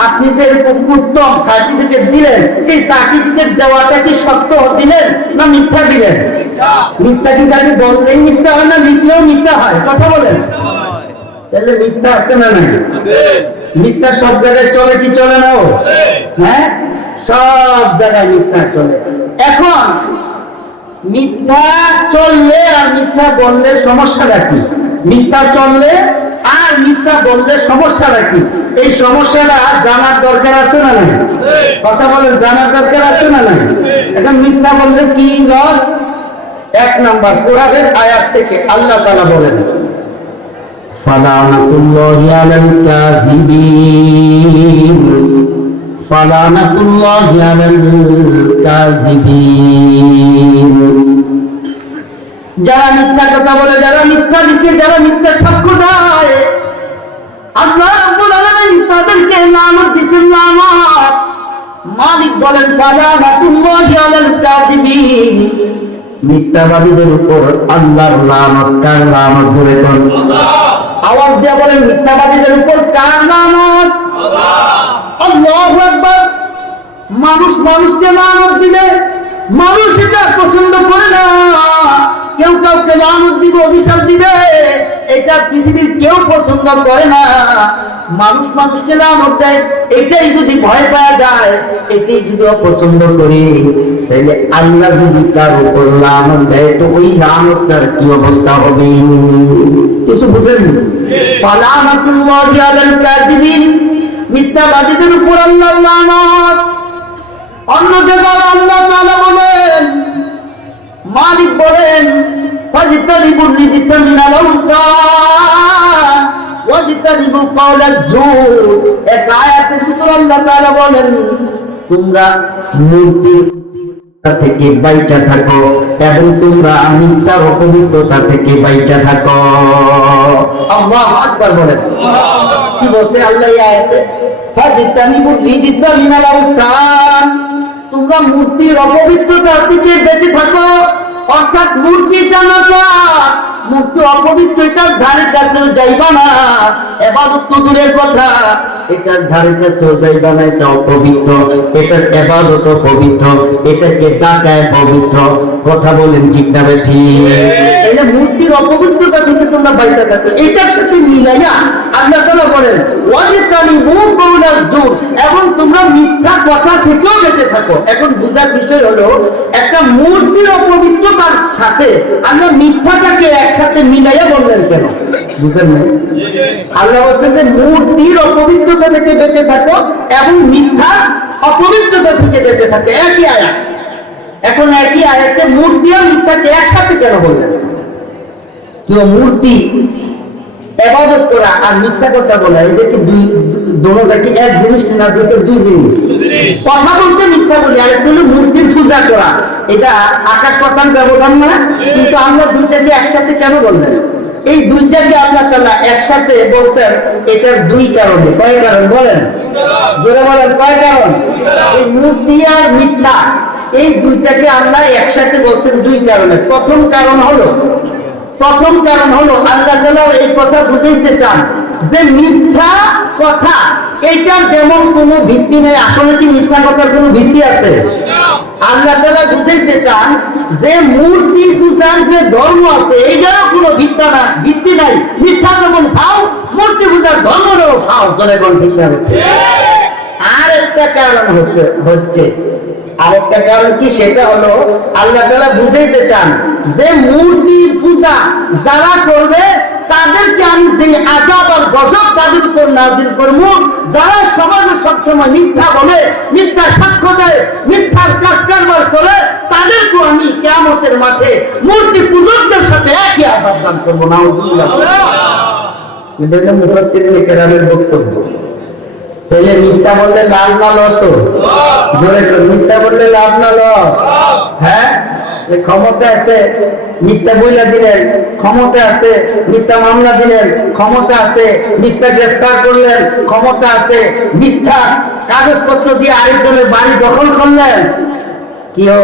আপনি যে এরকম উত্তম সার্টিফিকেট দিলেন, এই সার্টিফিকেট দেওয়াটা কি সত্য দিলেন না মিথ্যা দিলেন? মিথ্যা কি খালি বললেই মিথ্যা হয় না, লিখলেও মিথ্যা হয়? কথা বলেন। তাহলে মিথ্যা আছে না নাই? মিথ্যা সব জায়গায় চলে কি চলে না? হ্যাঁ, সব জায়গায় মিথ্যা চলে। এখন মিথ্যা চললে আর মিথ্যা বললে সমস্যাটা কি? মিথ্যা চললে আর মিথ্যা বললে সমস্যাটা কি? এই সমস্যাটা জানার দরকার আছে না নাই? কথা বলেন, জানার দরকার আছে না নাই? এখন মিথ্যা বললে কি লস? 1 নাম্বার কোরআনের আয়াত থেকে আল্লাহ তাআলা বলেন, ফালানাতুল্লাহি আলাল কাযিবিন, ফালানাতুল্লাহি আলাল কাযিবিন। যারা মিথ্যা কথা বলে, যারা মিথ্যা লিখে, যারা মিথ্যা সাক্ষ্য দেয়, আল্লাহ রাব্বুল আলামিন তাদেরকে লানত দিয়েছেন, লানত। মালিক বলেন ফালানাতুল্লাহি আলাল কাযিবিন, মিথ্যাবাদীদের উপর আল্লাহর লানত। কার লানত? ধরে কোন আওয়াজ দিয়ে বলেন, মিথ্যাবাদীদের উপর কার লানত? আল্লাহু আকবার। মানুষ মানুষকে লানত দিলে মানুষ এটা পছন্দ করে না। কেউ কাউকে লানত দিবে, অভিশাপ দিবে, এটা পৃথিবীর কেউ পছন্দ করে না। মানুষ মানুষকে লানত দেয়, এটাই যদি ভয় পাওয়া যায়, এটাই যদি অপছন্দ করি, তাহলে আল্লাহ যদি তার উপর লানত দেয় তো ওই লানতটার কি অবস্থা হবে? কিছু বুঝেননি? ফালানাতুল্লাহি আলাল কাযিবিন, মিথ্যাবাদীদের উপর আল্লাহর লানত। অন্য জায়গায় আল্লাহ তাআলা বলেন, মালিক বলেন ফাজতানিবুর রিজসা মিনাল আওসান ওয়াজতানিবু কাওলাজ যুর। এক আয়াতের ভিতর আল্লাহ তাআলা বলেন, তোমরা মূর্তি থেকে বাইচা থাকো এবং তোমরা মিথ্যার অপবিত্রতা থেকে বাইচা থাকো। আল্লাহু আকবার বলেন। কি বলছে আল্লাহ এই আয়াতে? ফাজতানিবুর রিজসা মিনাল আওসান, তোমরা মূর্তির অপবিত্রতা থেকে বেঁচে থাকো। অর্থাৎ মূর্তি জানাতা, মূর্তি অপবিত্র, এটার ধারে কাছেও যাইবা না। ইবাদত তো দূরের কথা, এটার ধারে কাছেও যাইবা না, এটা অপবিত্র। এটার ইবাদত পবিত্র, এটাকে ডাকায় পবিত্র। কথা বলেন ঠিক না ঠিক? তাহলে মূর্তির অপবিত্রতা থেকে তোমরা বাইরে থাকো। এটার সাথে মিলাইয়া আল্লাহ তাআলা বলেন ওয়াজতানিবু কাওলাজ যুর, এবং তোমরা মিথ্যা কথা থেকেও বেঁচে থাকো। এখন বুঝার বিষয় হলো, একটা মূর্তির অপবিত্রতার সাথে আমরা মিথ্যাটাকে একসাথে মিলাইয়া বললেন কেন? বুঝেন না? আল্লাহ বলছেন যে মূর্তির অপবিত্রতা থেকে বেঁচে থাকো এবং মিথ্যা অপবিত্রতা থেকে বেঁচে থাকো। একই আয়াত। এখন একই আয়াতে মূর্তি আর মিথ্যাকে একসাথে কেন বললেন? কেউ মূর্তি ইবাদত করা আর মিথ্যা কথা বলা, এদেরকে দুটোটা কি এক জিনিস না দুটো দুই জিনিস? কথা বলতে মিথ্যা বলি, আর একটু মূর্তির পূজা করা, এটা আকাশ পাতাল ব্যবধান না? কিন্তু আল্লাহ দুইটাকে একসাথে কেন বললেন? এই দুইটাকে আল্লাহ তাআলা একসাথে বলছেন এটার দুই কারণে। কয় কারণ বলেন? জোরে বলেন, কয় কারণ? এই মূর্তি আর মিথ্যা এই দুইটাকে আল্লাহ একসাথে বলছেন দুই কারণে। প্রথম কারণ হলো আল্লাহ তাআলা এই কথা বুঝাইতে চান যে মিথ্যা কথা এইটার যেমন কোনো ভিত্তি নেই। আসলে কি মিথ্যা কথার কোনো ভিত্তি আছে? আল্লাহ তাআলা বুঝাইতে চান যে মূর্তি পূজার যে ধর্ম আছে এইটারও কোনো ভিত্তি নাই। মিথ্যা যেমন খাও, মূর্তি পূজার ধর্মটাও খাও। চলে কোন ঠিক না? আরেকটা কারণ আরেকটা কারণ কি? সেটা হলো আল্লাহ তাআলা বুঝাইতে চান যে মূর্তি পূজা যারা করবে তাদেরকে আমি যে আযাব আর গজব তাদের উপর নাযিল করব। যারা সমাজে সবসময় মিথ্যা বলে, মিথ্যা সাক্ষ্য দেয়, মিথ্যার কাজ কারবার করে, তাদেরকে আমি কিয়ামতের মাঠে মূর্তি পূজকদের সাথে একই আযাব দান করব। নাউযুবিল্লাহ। এটা হলো মুফাসসিরিনে কেরামের বক্তব্য। তাহলে মিথ্যা বললে লাভ না লস? জোরে করে, মিথ্যা বললে লাভ না লস? হ্যাঁ, ক্ষমতা আছে মিথ্যা বইলা দিলেন, ক্ষমতা আছে মিথ্যা মামলা দিলেন, ক্ষমতা আছে মিথ্যা গ্রেফতার করলেন, ক্ষমতা আছে মিথ্যা কাগজপত্র দিয়ে আরেকজনের বাড়ি দখল করলেন, কি ও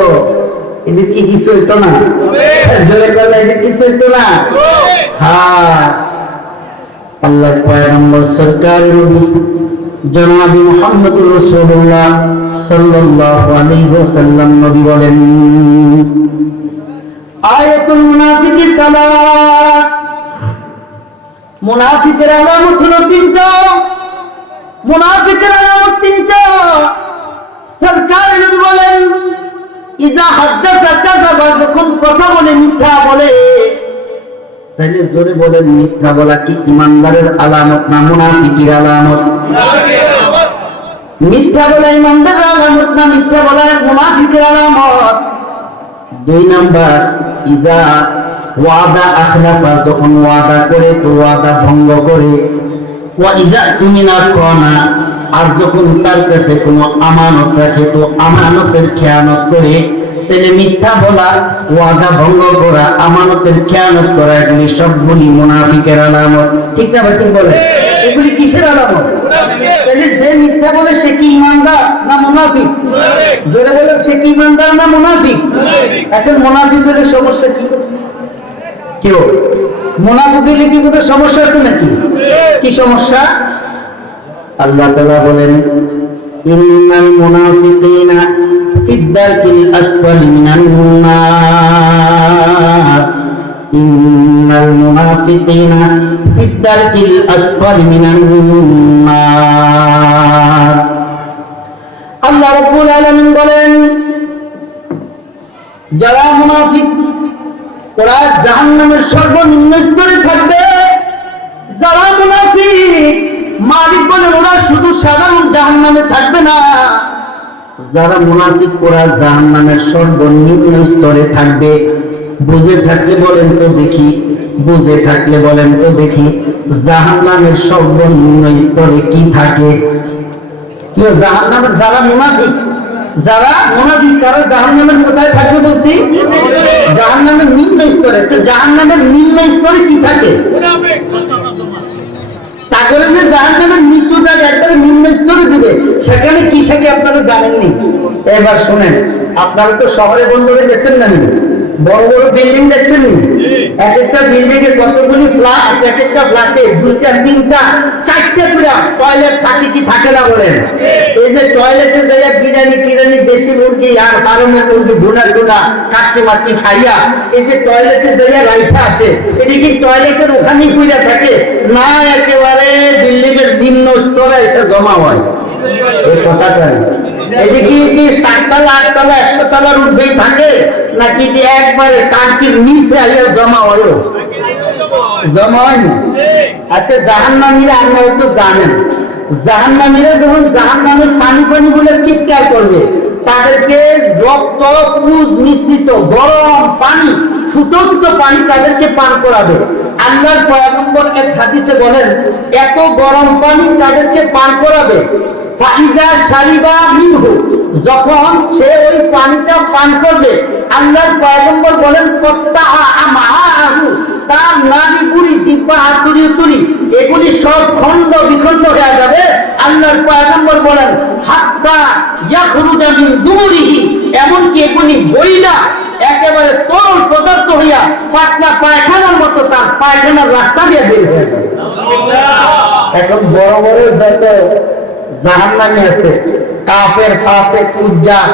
এদের কি কিছু হইতো না? জোরে করলে এদের কিছু হইতো না? হ্যাঁ, আল্লাহর পয়গম্বর সরকার জনাবি মুহাম্মদুর রাসূলুল্লাহ সাল্লাল্লাহু আলাইহি ওয়াসাল্লাম নবী বলেন, আয়াতুল মুনাফিকি সালাত। মুনাফিকের আলামত হলো তিনটা। মুনাফিকের আলামত তিনটা। সরকার নবী বলেন, ইজা হাদাসা কাযাবা, যখন কথা বলে মিথ্যা বলে। তাহলে জোরে বলেন, মিথ্যা বলা কি ইমানদারের আলামত না মুনাফিকের আলামত? মিথ্যা বলা ইমানদারের আলামত না মিথ্যা বলা মুনাফিকের আলামত? দুই নাম্বার, ইজা ওয়াদা আখলাফা, যখন ওয়াদা করে তো ওয়াদা ভঙ্গ করে। ওয়া ইজা তুমিনা খানা, আর যখন তার কাছে কোনো আমানত রাখে তো আমানতের খেয়ানত করে। তাহলে মিথ্যা বলা, ওয়াদা ভঙ্গ করা, আমানতের খেয়ানত করা, এগুলি সবগুলি মুনাফিকের আলামত। ঠিক না? ঠিক বলে, এগুলি কিসের আলামত? তাহলে যে মিথ্যা বলে সে কি ইমানদার না মুনাফিক? জোরে বলে, সে কি ইমানদার না মুনাফিক? এখন মুনাফিক হলে সমস্যা কি? কেউ মুনাফিক হলে কি কোনো সমস্যা আছে নাকি? কি সমস্যা? আল্লাহ তাআলা বলেন, ইন্নাল মুনাফিকিনা ফিদ দারকিল আসফালি মিনান নার। ইন্নাল মুনাফিকিনা ফিদ দারকিল আসফালি মিনান নার। আল্লাহ রাব্বুল আলামিন বলেন, যারা মুনাফিক ওরা জাহান্নামের সর্বনিম্ন স্তরে থাকবে। যারা মুনাফিক, মালিক বলেন ওরা শুধু সাধারণ জাহান্নামে থাকবে না, যারা মুনাফিক ওরা জাহান্নামের সর্বনিম্ন স্তরে থাকবে। বুঝে থাকলে বলেন তো দেখি, বুঝে থাকলে বলেন তো দেখি, জাহান্নামের সর্বনিম্ন স্তরে কি থাকে? কি জাহান্নামের যারা মুনাফিক তারা জাহান্নামের কোথায় থাকবে বলছি? জাহান্নামের নিম্ন স্তরে। তো জাহান্নামের নিম্ন স্তরে কি থাকে? তারপরে যে জাহান্নামের নিচু জায়গা একবারে নিম্ন স্তরে দিবে, সেখানে কি থাকে আপনারা জানেননি। এবার শুনেন, আপনারা তো শহরে বন্দরে গেছেন না, বড় বড় বিল্ডিং দেখছেন, এক একটা বিল্ডিং এ কতগুলি ফ্ল্যাট, এক একটা ফ্ল্যাটে দুইটা তিনটা চারটে করে টয়লেট থাকে কি থাকে না বলেন? এই যে টয়লেটে যাইয়া বিরিয়ানি দেশি মুরগি আর ফার্মের মুরগি ভুনা কাচ্চি মাচ্চি খাইয়া এই যে টয়লেটে যাইয়া রাইখা আসে, এটা কি টয়লেটের ওখানেই পুইরা থাকে না একেবারে বিল্ডিং এর নিম্ন স্তরে এসে জমা হয়? এই কথাটা এদিকে কি 7 তলা 8 তলা 100 তলার উঠেই থাকে নাকি একবারে টাঙ্কির নিচে আইয়া জমা হয়? জমা হয় না। আচ্ছা, জাহান্নামীরা আপনারা তো জানেন, জাহান্নামীরা যখন জাহান্নামের পানি বলে চিৎকার করবে তাদেরকে রক্ত পুজ মিশ্রিত গরম পানি, ফুটন্ত পানি তাদেরকে পান করাবে। আল্লাহর পয়গম্বর এক হাদিসে বলেন, এত গরম পানি তাদেরকে পান করাবে, ফাইদা শারিবা মিনহু, যখন সে ওই পানিটা পান করবে, আল্লাহর পয়গম্বর বলেন কত্তাহা আমাহু, তার নাড়ি বুড়ি জিহ্বা হাতুড়ি তুড়ি এগুলি সব খণ্ড বিখণ্ড হয়ে যাবে। আল্লাহর পয়গম্বর বলেন হাত্তা ইয়াখরুজা মিন দুবুরিহি, এমনকি এগুলি বইলা একেবারে তরল পদার্থ হইয়া পাতলা পায়খানার মতো তার পায়খানার রাস্তা দিয়ে বের হয়ে যাবে। এখন বড় বড় যত জাহান্নামী আছে, কাফের, ফাসিক, ফুজ্জার,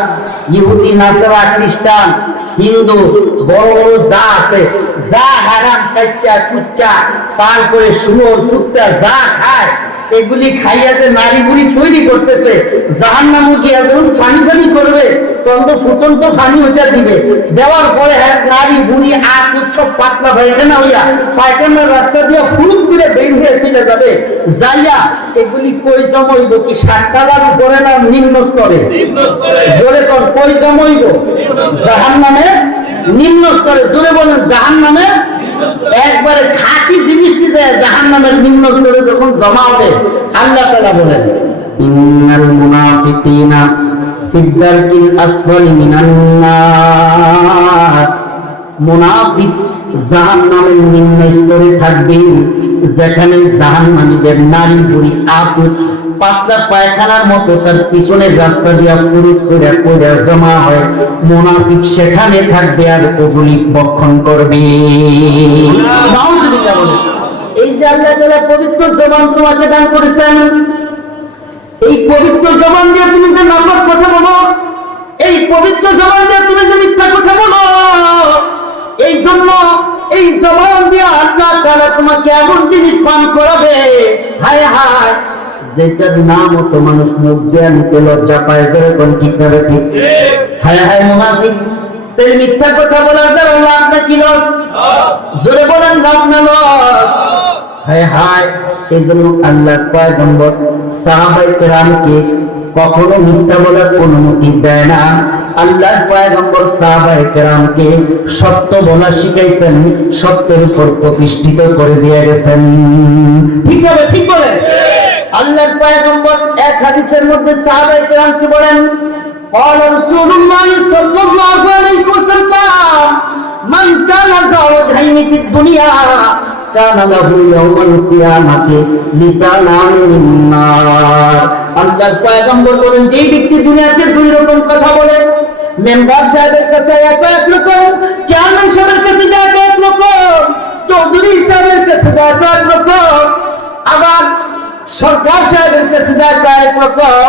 ইহুদি, নাসারা, খ্রিস্টান, হিন্দু, বড় বড় যা আছে, যা হারাম কাচ্চা কুচ্চা, তারপরে শুয়োর কুত্তা যা খায়, এগুলি খাইয়া যে নারী বুড়ি তৈরি করতেছে, জাহান্নামে গিয়া যখন ফানি ফানি করবে তখন তো ফুটন্ত ফানি ওইটা দিবে, দেওয়ার পরে নারী বুড়ি আর সব পাতলা পায়খানা হইয়া পায়খানার রাস্তা দিয়ে ফুরুত করে বের হয়ে চলে যাবে। যাইয়া এগুলি কই জমাইব? কি সাততলার উপরে না নিম্ন স্তরে? জোরে কোন কই জমাইব? জাহান্নামে নিম্ন স্তরে। জোরে বলেন জাহান্নামে। একবারে খাঁটি জিনিসটি যায় জাহান্নামের নিম্ন স্তরে যখন জমা হবে, আল্লাহ তাআলা বলেন ইন্নাল মুনাফিকিনা ফিদ দারকিল আসফালি মিনান নার, মুনাফিক জাহান্নামের নিম্ন স্তরে থাকবে, যেখানে জাহান্নামীদের নারী বুড়ি আতুত পাতলা পায়খানার মতো তার পিছনের রাস্তা দিয়া ফুরুত করে পড়ে জমা হয়, মুনাফিক সেখানে থাকবে আর ওগুলি বক্ষণ করবে। এই যে আল্লাহ তাআলা পবিত্র জবান তোমাকে দান করেছেন, এই পবিত্র জবান দিয়ে তুমি যে নাপাক কথা বলো, এই পবিত্র জবান দিয়ে তুমি যে মিথ্যা কথা বলো, এই জন্য এই জবান দিয়ে আল্লাহ তাআলা তোমাকে এমন জিনিস পান করাবে, হায় হায়, যেটার নাম তো মানুষ মুখ দিয়ে নিতে লজ্জা পায়। যেরকম ঠিক না ঠিক? হায় হায় মুনাফিক, তাই মিথ্যা কথা বলার দ্বারা লাভ না কি লস? জোরে বলেন লাভ না লস? হায় হায়, এই জন্য আল্লাহর পয়গম্বর সাহাবায়ে কেরামকে কখনো মিথ্যা বলার অনুমতি দেয় না। আল্লাহর পয়গম্বর সাহাবায়ে কেরামকে সত্য বলা শিখাইছেন, সত্যের উপর প্রতিষ্ঠিত করে দিয়ে গেছেন। ঠিক হবে? ঠিক বলে আল্লাহর পয়গম্বর এক হাদিসের মধ্যে সাহাবায়ে কেরামকে বলেন, قال رسول الله صلى الله عليه وسلم من كان ذا وجهين في الدنيا كان له يوم القيامة لسانان من نار। আল্লাহর পয়গম্বর বলেন, যে ব্যক্তি দুনিয়াতে দুই রকম কথা বলে, মেম্বার সাহেবের কাছে এক রকম, চেয়ারম্যান সাহেবের কাছে যায় এক রকম, চৌধুরী সাহেবের কাছে যায় এক রকম, আবার সরকার সাহেবের কাছে যায় এক রকম,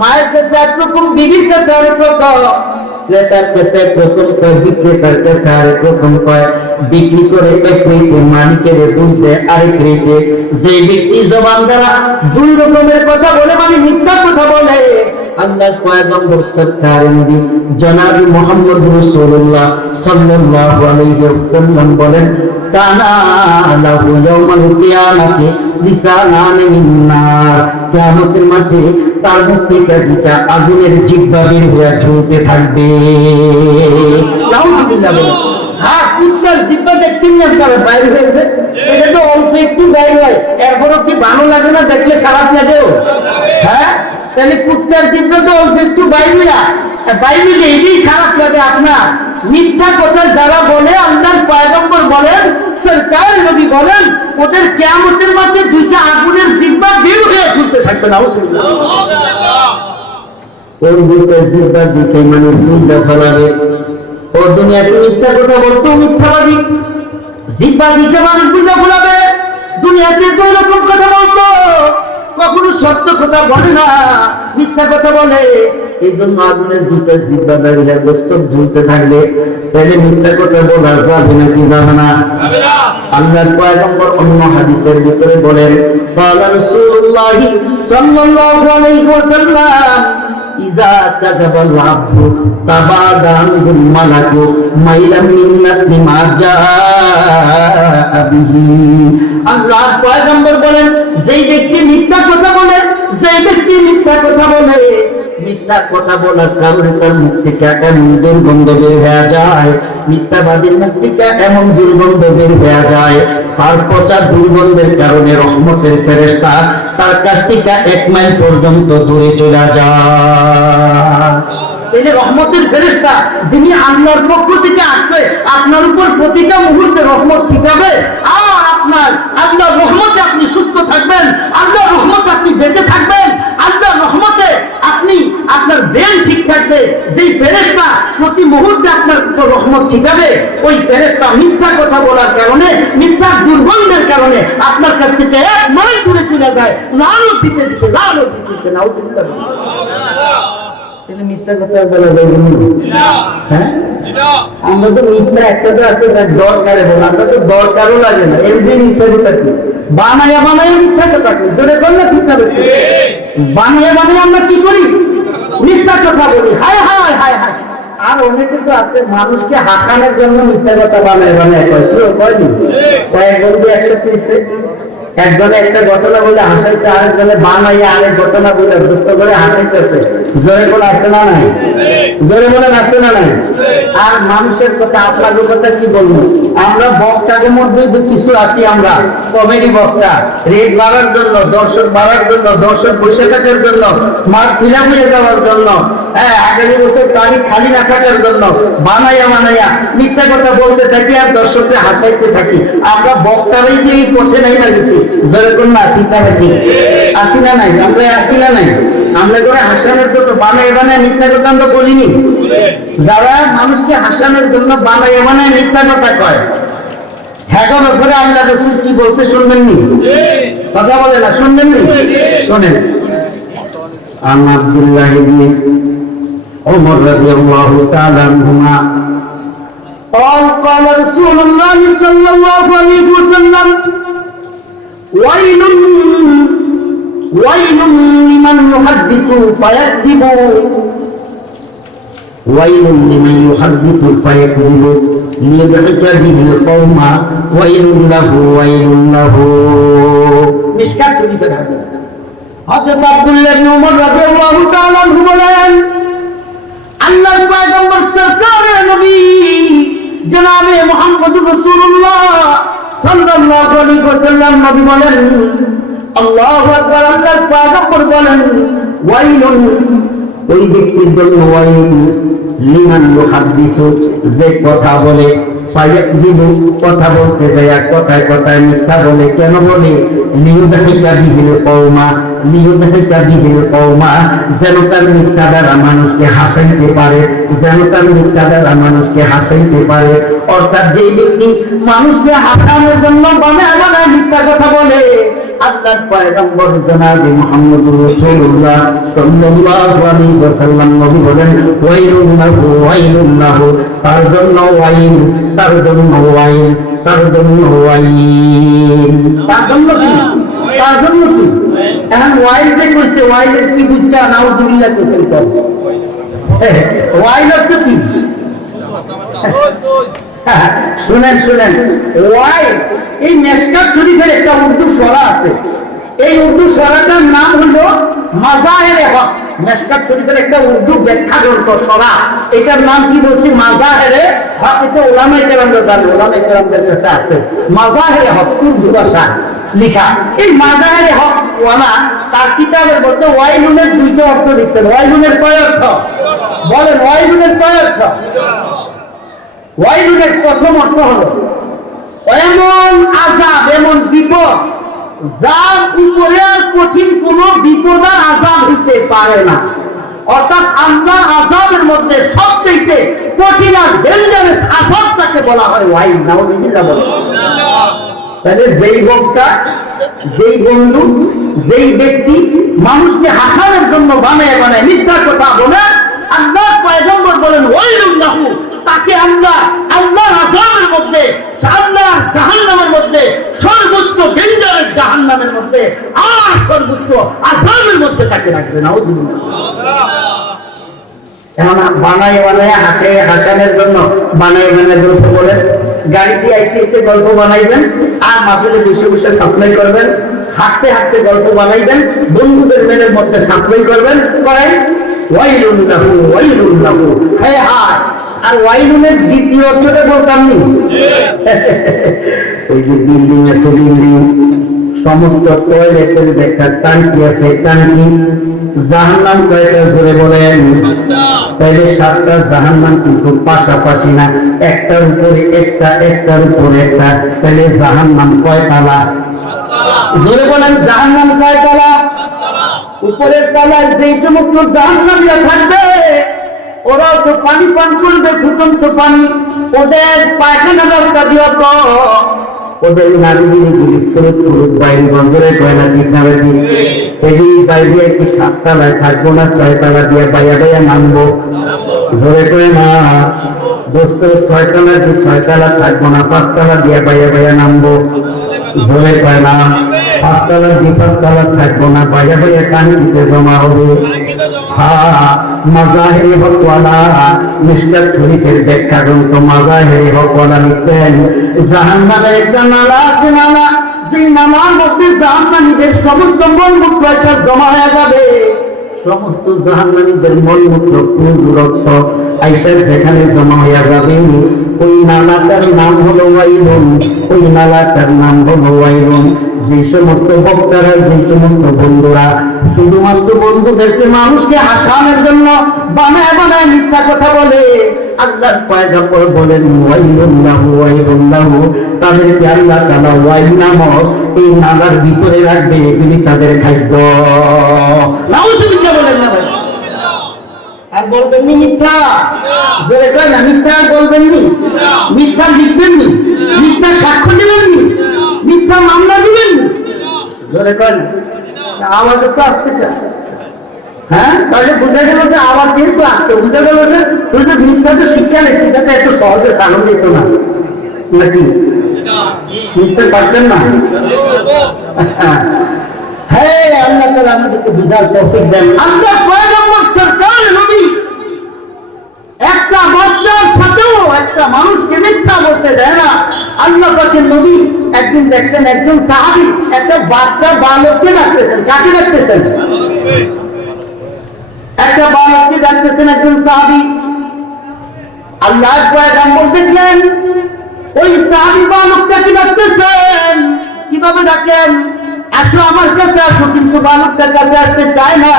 মায়ের কাছে এক রকম, বিবির কাছে আরেক রকম, ক্রেতার কাছে এক রকম কয়, বিক্রেতার কাছে আরেক রকম কয়, বিক্রি করে এক রেটে মালিকের বুঝ দেয় আরেক রেটে। যে ব্যক্তি জবান দ্বারা দুই রকমের কথা বলে, মানে মিথ্যা কথা বলে, আল্লাহর পয়গম্বর সরকার নবী জনাব মুহাম্মদ রাসূলুল্লাহ সাল্লাল্লাহু আলাইহি ওয়াসাল্লাম বলেন, কানা লাহু ইয়াউমাল কিয়ামাতি লিসানান মিন নার, কিয়ামতের মাঠে তার মুখ থেকে দুটা আগুনের জিহ্বা বের হয়ে ঝুলতে থাকবে। নাউযুবিল্লাহ বলেন। হ্যাঁ, কুত্তার জিহ্বা দেখছেন না আপনারা বাইরে হয়েছে, এটা তো অল্প একটু বাইরে হয়, এরপরও কি ভালো লাগে না? দেখলে খারাপ লাগেও। হ্যাঁ, তাহলে কুত্তার জিহ্বা তো অল্প একটু বাইরে, বাইরে এটাই খারাপ লাগে আপনার। মিথ্যা কথা যারা বলে, আল্লাহর পয়গম্বর বলেন, সরকার নবী বলেন, ওদের কিয়ামতের মাঠে দুইটা আগুনের জিহ্বা বের হয়ে ঝুলতে থাকবে। নাউযুবিল্লাহ। কোন দুইটা জিহ্বা দিকে মানুষ বুঝা ফেলাবে? ও দুনিয়াতে মিথ্যা কথা বলতো মিথ্যাবাদী, জিহ্বা দিকে মানুষ বুঝা ফেলাবে। দুনিয়াতে দুই রকম কথা বলতো, কখনো সত্য কথা বলে না, মিথ্যা কথা বলে। এই জন্য আগুনের দুটো জিহ্বা বেরিয়ে গোস্ত ঝুলতে থাকবে। তাহলে মিথ্যা কথা বলা যাবে নাকি যাবে না? আল্লাহর পয়গম্বর অন্য হাদিসের ভিতরে বলেন, ক্বালা রাসূলুল্লাহি সাল্লাল্লাহু আলাইহি ওয়াসাল্লাম, ইযা কাযাবাল আবদু তাবাদাহুল মালাকু মাইলাম মিন্নাতি মা জাআ বিহি। আল্লাহর পয়গম্বর বলেন, যেই ব্যক্তি মিথ্যা কথা বলে, যেই ব্যক্তি মিথ্যা কথা বলে, মিথ্যা কথা বলার কারণে তার মুখ থেকে এমন দুর্গন্ধ বের হয়ে যায়, মিথ্যাবাদীর মুখ থেকে এমন দুর্গন্ধ বের হয়ে যায়, তার পচা দুর্গন্ধের কারণে রহমতের ফেরেশতা তার কাছ থেকে 1 মাইল পর্যন্ত দূরে চলে যায়। তাহলে রহমতের ফেরেশতা যিনি আল্লাহর পক্ষ থেকে আসছে, আপনার উপর প্রতিটা মুহূর্তে রহমত ছিটাবে, আর আপনার আল্লাহর রহমতে আপনি সুস্থ থাকবেন, আল্লাহর রহমতে আপনি বেঁচে থাকবেন, আল্লাহর রহমতে আপনি আপনার ব্রেন ঠিক থাকবে। যেই ফেরেশতা প্রতি মুহূর্তে আপনার উপর রহমত ছিটাবে, ওই ফেরেশতা মিথ্যা কথা বলার কারণে, মিথ্যা দুর্গন্ধের কারণে আপনার কাছ থেকে 1 মাইল দূরে চলে যায়, লানত দিতে দিতে নাউজুবিল্লাহ। তাহলে মিথ্যা কথা বলা যাবে না? হ্যাঁ, আমরা তো মিথ্যা একটা তো আছে দরকারে বলা, আমরা তো দরকারও লাগে না, এমনি মিথ্যা কথা কি বানায়া মিথ্যা কথা কি, জোরে করলে ঠিক না? বানায়া আমরা কি করি? মিথ্যা কথা বলি। হায় হায় হায় হায়। আর অনেকে তো আছে মানুষকে হাসানোর জন্য মিথ্যা কথা বানায় কয়, কেউ কয়নি? কয়েক বন্ধু একসাথে একজনে একটা ঘটনা বলে হাসাইছে, আরেকজনে বানাইয়া আরেক ঘটনা বলে দুষ্ট করে হাসাইতেছে। জোরে বলে আসছে না নাই? জোরে বলে আসছে না নাই? আর মানুষের কথা, আপনাদের কথা কি বলবো, আমরা বক্তাদের মধ্যে কিছু আছি, আমরা কমেডি বক্তা, রেট বাড়ার জন্য, দর্শক বাড়ার জন্য, দর্শক বসে থাকার জন্য, মাঠ ফিলা হয়ে যাওয়ার জন্য, হ্যাঁ, আগামী বছর তারিখ খালি না থাকার জন্য বানাইয়া মিথ্যা কথা বলতে থাকি আর দর্শককে হাসাইতে থাকি। আমরা বক্তারাই যে এই পথে নাই না গেছি। জোরে কোন না, ঠিক না? ঠিক আসি না নাই? আমরা আসি না নাই? আমরা করে হাসানোর জন্য বানায় মিথ্যা কথা আমরা বলিনি। যারা মানুষকে হাসানোর জন্য বানায় মিথ্যা কথা কয়, হ্যাঁ ব্যাপারে আল্লাহ রাসূল কি বলছে শুনবেন নি? কথা বলে না, শুনবেন নি? শোনেন। আন আব্দুল্লাহ ইবনে ওমর রাদিয়াল্লাহু তাআলা আনহুমা قال رسول الله صلى الله عليه وسلم ويل لمن يحدث فيكذب ويل لمن يحدث فيكذب ليضحك به القوم ويل له মিশকাত শরীফের হাদিস। হযরত আব্দুল্লাহ ইবনে ওমর রাদিয়াল্লাহু তাআলা আনহু বলেন, আল্লাহর পয়গম্বর সরকারে নবী জনাবে মুহাম্মদুর রাসূলুল্লাহ সাল্লাল্লাহু আলাইহি ওয়াসাল্লাম নবী বলেন, আল্লাহু আকবার, আল্লাহর পয়গম্বর বলেন, ওয়াইলুন, ওই ব্যক্তির জন্য ওয়াইল, লিমান ইউহাদ্দিসু, যে কথা বলে, ফায়াকযিবু, কথা বলতে যায় কথায় কথায় মিথ্যা বলে। কেন বলে? লিয়ুদহিকা বিহিল কওমা, যেন তার মিথ্যা দ্বারা মানুষকে হাসাইতে পারে, অর্থাৎ যে ব্যক্তি মানুষকে হাসানোর জন্য বানায় মিথ্যা কথা বলে, আল্লাহর পয়গম্বর জনাবে মুহাম্মদুর রাসূলুল্লাহ সাল্লাল্লাহু আলাইহি ওয়াসাল্লাম নবী বলেন, ওয়াইলুন লাহু, তার জন্য ওয়াইল, তার জন্য কি? এখন ওয়াইলকে কইছে, ওয়াইলের কি বুঝছা? নাউজুবিল্লাহ কইছেন তো। ওয়াইল অর্থ কি? শুনেন, ওয়াইল এই মিশকাত শরীফের একটা উর্দু সূরা আছে। এই উর্দু সূরাটার নাম হলো মাজাহিরে হক। মিশকাত শরীফের একটা উর্দু ব্যাখ্যা গ্রন্থ সূরা, এটার নাম কি বলছি? মাজাহিরে হক। এটা উলামায়ে কেরামরা জানে, উলামায়ে কেরামদের কাছে আছে মাজাহিরে হক, উর্দু ভাষায় লেখা। এই মাজাহিরে হক ওয়ালা তার কিতাবের মধ্যে ওয়াইলুনের 2টা অর্থ লিখছেন। ওয়াইলুনের কয় অর্থ বলেন? ওয়াইলুনের কয় অর্থ? ওয়াইলুনের প্রথম অর্থ হলো এমন আযাব, এমন বিপদ যার উপরে আর কঠিন কোনো বিপদ আর আযাব হইতে পারে না। অর্থাৎ আল্লাহর আযাবের মধ্যে সবচেয়ে কঠিন আর ডেঞ্জারাস আযাবটাকে বলা হয় ওয়াইল। নাউযুবিল্লাহ বলেন। তাহলে যেই বক্তা, যেই বন্ধু, যেই ব্যক্তি মানুষকে হাসানোর জন্য বানায় মিথ্যা কথা বলে, আল্লাহর পয়গম্বর বলেন ওয়াইলুন লাহু, তাকে আল্লাহর আযাবের মধ্যে, আল্লাহর জাহান্নামের মধ্যে, সর্বোচ্চ ডেঞ্জারাস জাহান্নামের মধ্যে আর সর্বোচ্চ আযাবের মধ্যে তাকে রাখবে। নাউযুবিল্লাহ। এখন বানায় হাসানোর জন্য বানায় গল্প বলেন, গাড়িতে আইতে গল্প বানাইবেন, আর মাহফিলে বসে সাপ্লাই করবেন, হাঁটতে গল্প বানাইবেন, বন্ধুদের মেলের মধ্যে সাপ্লাই করবেন, করেন ওয়াইলুন লাহু ওয়াইলুন লাহু, হায় হায়। আর ওয়াইলুনের দ্বিতীয় অর্থটা বলতাম নি, ওই যে বিল্ডিং আছে, বিল্ডিং সমস্ত টয়লেটের যে একটা টাঙ্কি আছে, টাঙ্কি জাহান্নাম কয়টা জোরে বলেন? তাইলে 7টা জাহান্নাম কিন্তু পাশাপাশি না, একটার উপরে একটা, একটার উপরে একটা। তাইলে জাহান্নাম কয় তালা? জোরে বলেন, জাহান্নাম কয় তালা? উপরের তলায় যে সমস্ত জাহান্নামীরা থাকবে, ওরাও তো পানি পান করবে, ফুটন্ত পানি। ওদের পায়খানা রাস্তা দিয়ে তো ওদের নারীগুলি ফুরুত ফুরুত বাইরে বঞ্জরে কয় না, ঠিক না বেশি? এগুলি বাইরে কি 7 তলায় থাকবো না 6 তলা দিয়ে বাইয়া বাইয়া নামবো? জোরে কয় না দোস্ত, 6 তলায় কি 6 তলা থাকবো না 5 তলা দিয়ে বাইয়া বাইয়া নামবো? জোরে কয় না 5 তলা দিয়ে 5 তলা থাকবো না, বাইয়া বাইয়া টাঙ্কিতে জমা হবে। মাজাহিরি হকওয়ালা মিশকাত শরীফের ব্যাখ্যা গ্রন্থ মাজাহিরি হকওয়ালা লিখছেন, জাহান্নামের একটা নালা আছে, নালা, সেই নালার মধ্যে জাহান্নামীদের সমস্ত মলমূত্র এসে জমা হয়ে যাবে। সমস্ত জাহান্নামীদের মলমূত্র, পুজ, রক্ত আইসা যেখানে জমা হয়ে যাবে, ওই নালাটার নাম হলো ওয়াইলুন, ওই নালাটার নাম হলো ওয়াইলুন। যে সমস্ত বক্তারা, যে সমস্ত বন্ধুরা শুধুমাত্র বন্ধুদেরকে, মানুষকে হাসানোর জন্য বানায় বানায় মিথ্যা কথা বলে, আল্লাহর পয়গম্বর বলেন ওয়াইলুন লাহু ওয়াইলুন লাহু, তাদেরকে আল্লাহ তাআলা ওয়াইল নামক এই নালার ভিতরে রাখবে, এগুলি তাদের খাদ্য। নাউযুবিল্লাহ বলেন না ভাই? আর বলবেন নি মিথ্যা? জোরে কয় না, মিথ্যা আর বলবেন নি? মিথ্যা লিখবেন নি? মিথ্যা সাক্ষ্য দিবেন নি? মিথ্যা মামলা দিবেন নি? জোরে কয় না। আওয়াজ তো আসতে চায়, হ্যাঁ? তাহলে বোঝা গেল যে আওয়াজ যেহেতু আসতো, বোঝা গেল যে ওই যে মিথ্যা তো শিক্ষা নেই, সেটাতে এত সহজে সালাম দিত না, নাকি? মিথ্যা ছাড়তেন না। হ্যাঁ, আল্লাহ তাআলা আমাদেরকে বুঝার তৌফিক দেন। আল্লাহ পয়গম্বর সরকার নবী একটা বাচ্চার সাথেও একটা মানুষকে মিথ্যা বলতে দেয় না। আল্লাহ পাকের নবী একদিন দেখলেন একজন সাহাবী একটা বাচ্চা বালককে ডাকতেছেন। কাকে ডাকতেছেন? একটা বালককে ডাকতেছেন একজন সাহাবী। আল্লাহর পয়গম্বর দেখলেন ওই সাহাবী বালকটাকে ডাকতেছেন। কিভাবে ডাকেন? আসো আমার কাছে আসো, কিন্তু বালকটার কাছে আসতে চায় না।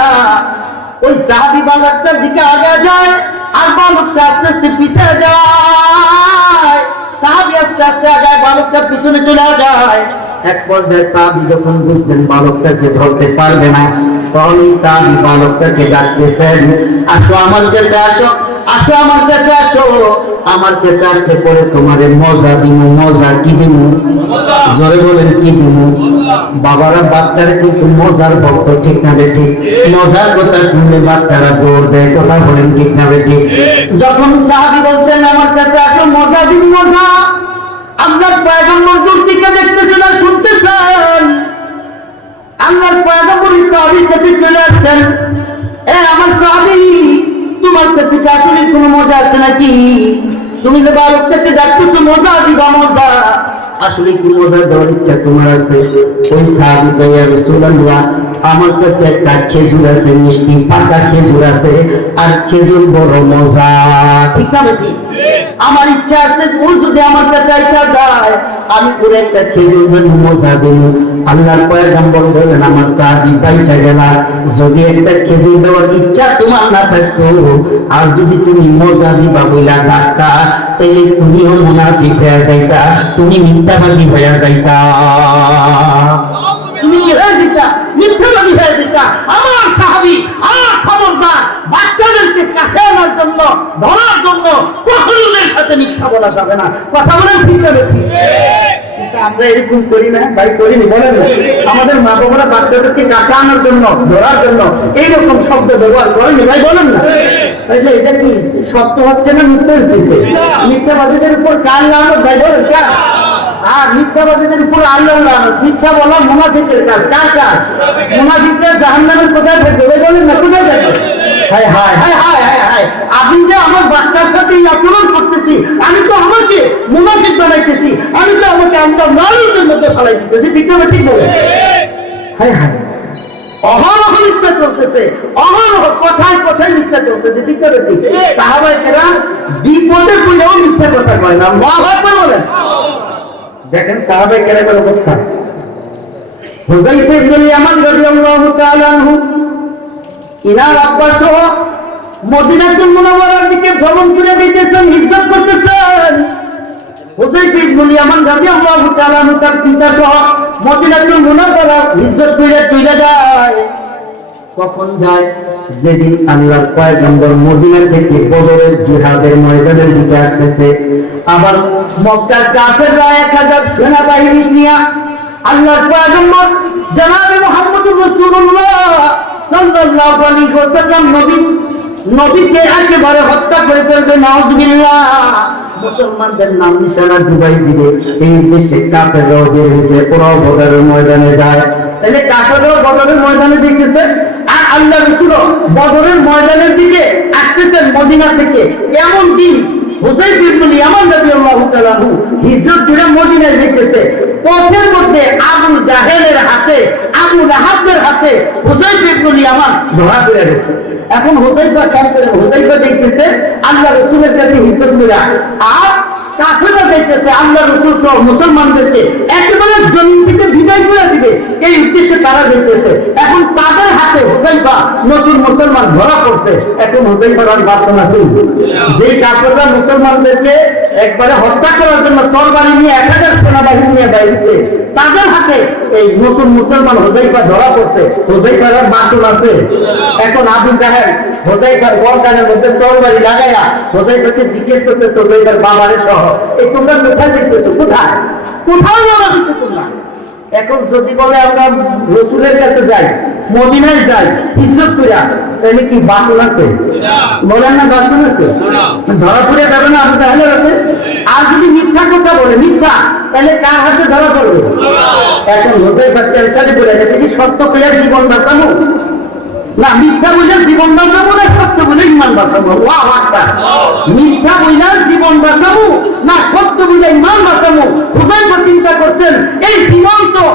ওই সাহাবী বালকটার দিকে আগে যায়, আর বালকটা আস্তে আস্তে পিছিয়ে যায়। সাহাবী আস্তে আস্তে আগায়, বালকটা পিছনে চলে যায়। এক পর্যায়ে সাহাবী যখন বুঝলেন বালকটাকে ধরতে পারবে না, তখন ওই সাহাবী বালকটাকে ডাকতেছেন, আসো আমার কাছে আসো, আসো আমার কাছে আসো, আমার কাছে আসলে পরে তোমারে মজা দিমু। মজা কি দিমু? জোরে বলেন, কি দিমু? বাবারা বাচ্চারা কিন্তু মজার ভক্ত, ঠিক না বেঠিক? মজার কথা শুনলে বাচ্চারা দৌড় দেয়, কথা বলেন, ঠিক না বেঠিক? যখন সাহাবী বলছেন আমার কাছে আসো, মজা দিন, মজা, আল্লাহর পয়গম্বর দূর থেকে দেখতেছেন আর শুনতেছেন। আল্লাহর পয়গম্বর সাহাবীর কাছে চলে আসছেন, এ আমার সাহাবী, তোমার কাছে কি আসলে কোনো মজা আছে নাকি? তুমি যে বালকটাকে ডাকতেছো মজা দিবা, মজা, আসলে কি মজা দেওয়ার ইচ্ছা তোমার আছে? ওই সাহাবী কয়, ইয়া রাসূলুল্লাহ, আমার কাছে একটা খেজুর আছে, মিষ্টি পাকা খেজুর আছে, আর খেজুর বড় মজা, ঠিক না বেঠিক? আমার ইচ্ছা আছে ও যদি আমার কাছে আইসা যায়, আমি পুরো একটা খেজুর মজা দেব। আল্লাহর পয়গম্বর বলেন, আমার সাহাবী বাইচা গেলা, যদি একটা খেজুর দেওয়ার ইচ্ছা তোমার না থাকতো, আর যদি তুমি মজা দিবা বইলা ডাকতা, তাইলে তুমিও মুনাফিক হয়ে যাইতা, তুমি মিথ্যাবাদী হয়ে যাইতা, তুমি কি হয়ে যেতা? মিথ্যাবাদী হয়ে যেতা। আমার সাহাবী আর খবরদার, বাচ্চাদেরকে কাছে আনার জন্য, ধরার জন্য কখনোদের সাথে মিথ্যা বলা যাবে না। কথা বলেন, ঠিক না বেঠিক? কিন্তু আমরা এরকম করি না ভাই, করিনি বলেন না? আমাদের মা বাবারা বাচ্চাদেরকে কাছে আনার জন্য, ধরার জন্য এইরকম শব্দ ব্যবহার করেনি ভাই, বলেন না? তাইলে এটা কি সত্য হচ্ছে না মিথ্যা হচ্ছে? মিথ্যাবাদীদের উপর কার লানত ভাই, বলেন? কার? আর মিথ্যাবাদীদের উপর আল্লাহর লানত। মিথ্যা বলা মুনাফিকের কাজ। কার কাজ? মুনাফিকরা জাহান্নামের কোথায় থাকবে ভাই, বলেন না? কোথায় থাকবে? হায় হায় হায় হায় হায় হায়, আমি যে আমার বাচ্চার সাথে এই আচরণ করতেছি, আমি তো আমাকে মুনাফিক বানাইতেছি, আমি তো আমাকে আমরা নারীদের মধ্যে ফেলাই দিতেছি, ঠিক না? ঠিক বলে? হায় হায়, অহরহ মিথ্যা চলতেছে, অহরহ কথায় কথায় মিথ্যা চলতেছে, ঠিক না ঠিক? সাহাবায়ে কেরাম বিপদে পড়লেও মিথ্যা কথা কয় না। আল্লাহু আকবার বলেন। দেখেন সাহাবায়ে কেরামের অবস্থা। হুযায়ফা ইবনে ইয়ামান রাদিয়াল্লাহু তাআলা আনহু ইনার আব্বা সহ মদিনাতুল মুনাওয়ারার দিকে ভ্রমণ করে দিতেছেন, হিজরত করতেছেন। হুযায়ফা ইবনে ইয়ামান রাদিয়াল্লাহু তাআলা আনহু তার পিতা সহ মদিনাতুল মুনাওয়ারা হিজরত করে চলে যায়। কখন যায়? যেদিন আল্লাহর পয়গম্বর মদিনা থেকে বদরের জিহাদের ময়দানের দিকে আসতেছে। আবার মক্কার কাফেররা 1000 সেনাবাহিনী নিয়ে আল্লাহর পয়গম্বর জনাবে মুহাম্মদুর রাসূলুল্লাহ সাল্লাল্লাহু আলাইহি ওয়াসাল্লাম নবীকে একেবারে হত্যা করে ফেলবে, নাউযুবিল্লাহ। মুসলমানদের নাম নিশানা ডুবাই দিবে। এই দেশে কাফেররাও বের হয়েছে, ওরাও বদরের ময়দানে যায়। তাহলে কাফেররাও বদরের ময়দানে দেখতেছে, আর আল্লাহ রাসূলও বদরের ময়দানের দিকে আসতেছেন মদিনা থেকে। এমন দিন হুযায়ফা ইবনে ইয়ামান রাদিয়াল্লাহু তাআলা হিজরত করে মদিনায় যেতেছে। পথের মধ্যে আবু জাহেলের হাতে, আবু লাহাবের হাতে হুযায়ফা ইবনে ইয়ামান ধরা পড়ে গেছে। এখন হুযায়ফা কেন করে? হুযায়ফা দেখতেছে আল্লাহ রাসূলের কাছে হিজরত করে, আর কাফেররা দেখতেছে আল্লাহ রাসূল সহ মুসলমানদেরকে একেবারে জমিন থেকে বিদায় করে দিবে, এই উদ্দেশ্যে তারা দেখতেছে। এখন তাদের হাতে হুযায়ফা নতুন মুসলমান ধরা পড়ছে। এখন হুযায়ফার আর বাসন আছে? যে কাফেররা মুসলমানদেরকে একবারে হত্যা করার জন্য তরবারি নিয়ে 1000 সেনাবাহিনী নিয়ে বাইরেছে, তাদের হাতে এই নতুন মুসলমান হুযায়ফা ধরা পড়ছে। হুযায়ফার আর বাসন আছে? এখন আবু জাহেল হুযায়ফার গর্দানের মধ্যে তরবারি লাগায়া হুযায়ফাকে জিজ্ঞেস করতেছে, হুযায়ফার বাবারে সহ, এই তোমরা কোথায় যেতেছো? কোথায় কোথায় যাওয়া হচ্ছে তোমরা? এখন যদি বলে আমরা রাসূলের কাছে যাই, মদিনায় যাই হিজরত করে, তাহলে কি বাসন আছে? বলেন না বাসন আছে? ধরা পড়ে যাবে না আবু জাহেলের হাতে? আর যদি মিথ্যা কথা বলে, মিথ্যা, তাহলে কার হাতে ধরা পড়বে? এখন হুযায়ফা টেনশনে পড়ে গেছে, কি সত্য কইয়া জীবন বাঁচাবো, না মিথ্যা বলে জীবন বাঁচাবো, না সত্য বলে ঈমান বাঁচাবো? আল্লাহু আকবার। মিথ্যা বলে জীবন বাঁচাবো, না সত্য বলে ঈমান বাঁচাবো? হুযায়ফা চিন্তা করতেন, এই জীবন তো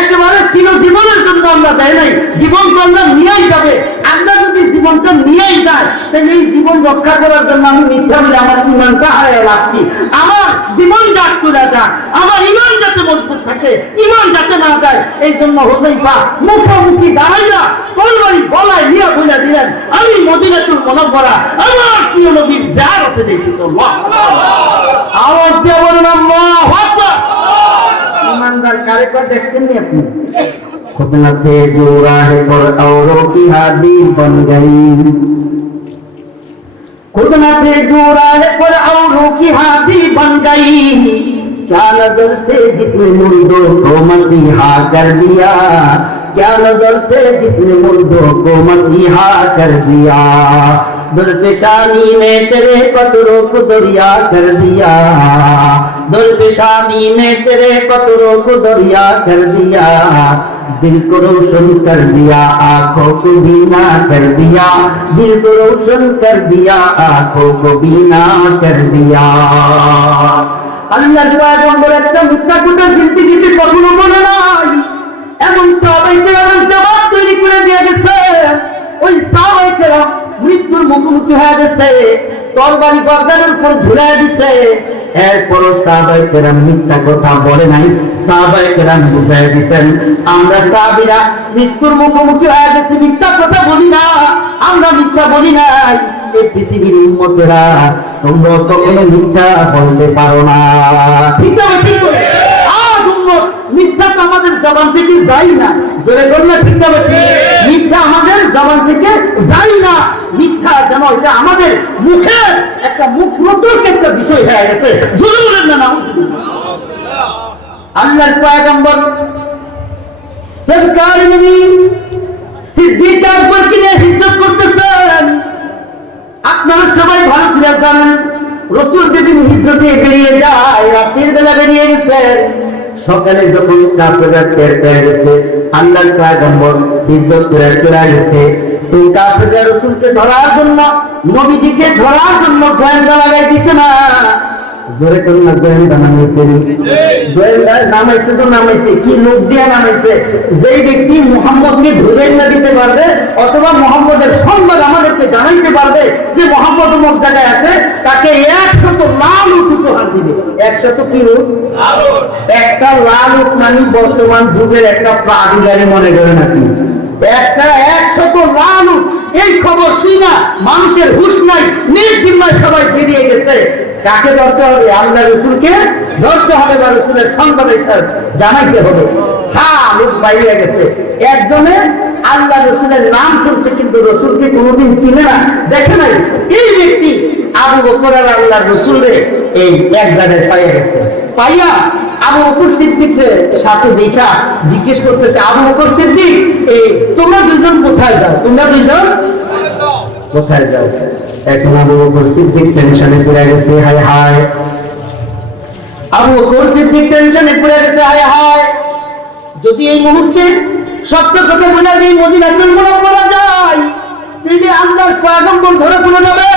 একেবারে চিরজীবনের জন্য আল্লাহ দেয় নাই, জীবন তো আল্লাহ নিয়েই যাবে। আল্লাহ যদি জীবনটা নিয়েই যায়, তাহলে এই জীবন রক্ষা করার জন্য আমি মিথ্যা বলে আমার ঈমানটা হারায় লাভ কি? আমার জীবন যাক চলে যাক, আমার ঈমান যাতে মজবুত থাকে, ঈমান যাতে না যায়, এই জন্য হুযায়ফা মুখোমুখি দাঁড়াইয়া তরবারি গলায় নিয়ে বলে দিলেন, আমি মদিনাতুল মুনাওয়ারা আমার প্রিয় নবীর জিয়ারতে যাইতেছি। আওয়াজ দিয়ে বলুন আল্লাহু আকবার। ईमानदार कारे को देखते नहीं अपने खुद न थे जो राह पर औरों की हादी बन गई, खुद न थे जो राह पर औरों की हादी बन गई, क्या नजर थे जिसने मुर्दों को मसीहा कर दिया, क्या नजर थे जिसने मुर्दों को मसीहा कर दिया, दुर्फिशानी में तेरे कतरों को दरिया कर दिया, दुर्फिशानी में तेरे कतरों को दरिया कर दिया, दिल को रोशन कर दिया आंखों को बीना कर दिया, दिल को रोशन कर दिया आंखों को बीना कर दिया। আল্লাহর পয়গম্বর একটা মিথ্যা কথা জিন্দেগিতে কখনো বলে নাই, এমন সাহাবায়ে কেরামের জামাত তৈরি করে দিয়ে গেছে। ওই সাহাবায়ে কেরাম মৃত্যুর মুখোমুখি হয়ে গেছে, তরবারি গর্দানের উপর ঝুলায় দিছে। এরপরও সাহাবায়ে কেরাম মিথ্যা কথা বলে নাই, সাহাবায়ে কেরাম বুঝায় দিয়েছেন, আমরা সাহাবীরা মৃত্যুর মুখোমুখি হয়ে গেছি, মিথ্যা কথা বলি না, আমরা মিথ্যা বলি নাই। এই পৃথিবীর উম্মতেরা তোমরা কখনো মিথ্যা বলতে পারো না, ঠিক আছে? ঠিক করে আজ উম্মত মিথ্যা তো আমাদের জবান থেকে যায় না, জোরে বললে ঠিক আছে? মিথ্যা আমাদের জবান থেকে যায় না, মিথ্যা যেন এটা আমাদের মুখের একটা মুখরোচক একটা বিষয় হয়ে গেছে, জোরে বলেন না। আল্লাহর পয়গম্বর সরকার নবী সিদ্দিক আকবর কিনে হিজরত করতেছেন। আপনারা সবাই ভালো করে জানেন, রাসূল যেদিন হিজরতে বেরিয়ে যায়, রাতের বেলা বেরিয়ে গেছে, সকালে যখন কাফেররা টের পেয়ে গেছে আল্লাহর পয়গম্বর হিজরত করে চলে গেছে, তো কাফেররা রাসূলকে ধরার জন্য, নবীজিকে ধরার জন্য গোয়েন্দা লাগাই দিছে না। জোরে করে না, গোয়েন্দা নামাইছে, গোয়েন্দা নামাইছে তো নামাইছে, কি লোক দিয়া নামাইছে? যেই ব্যক্তি মুহাম্মদকে ধরে না দিতে পারবে অথবা মুহাম্মদের সংবাদ আমাদেরকে জানাইতে পারবে যে মুহাম্মদ অমুক জায়গায় আছে, তাকে 100 লাল উট উপহার দিবে। 100 কি উট? একটা লাল উট মানে বর্তমান যুগের একটা প্রাণী গাড়ি মনে করে নাকি? একটা 100 লাল উট। এই খবর শুনা মানুষের হুঁশ নাই, নির্জিম্মায় সবাই বেরিয়ে গেছে। কাকে ধরতে হবে? আল্লাহ রসুলকে ধরতে হবে বা রসুলের সংবাদের সাথে জানাইতে হবে। হ্যাঁ, লোক বাইরে গেছে। একজনে আল্লাহ রসুলের নাম শুনছে কিন্তু রসুলকে কোনোদিন চিনে না, দেখে নাই। এই ব্যক্তি আবু বকর আর আল্লাহ রসুলের এই এক জায়গায় পাইয়া গেছে। পাইয়া আবু বকর সিদ্দিকের সাথে দেখা জিজ্ঞেস করতেছে, আবু বকর সিদ্দিক, এই তোমরা দুজন কোথায় যাও? তোমরা দুজন কোথায় যাও? এখন আবু বকর সিদ্দিক টেনশনে পড়ে গেছে। হায় হায়, আবু বকর সিদ্দিক টেনশনে পড়ে গেছে। হায় হায়, যদি এই মুহূর্তে সত্য কথা বলে দিই, মদিনাতুল মুনাওয়ারা যায়, তিনি আল্লাহর পয়গম্বর ধরে পড়ে যাবে।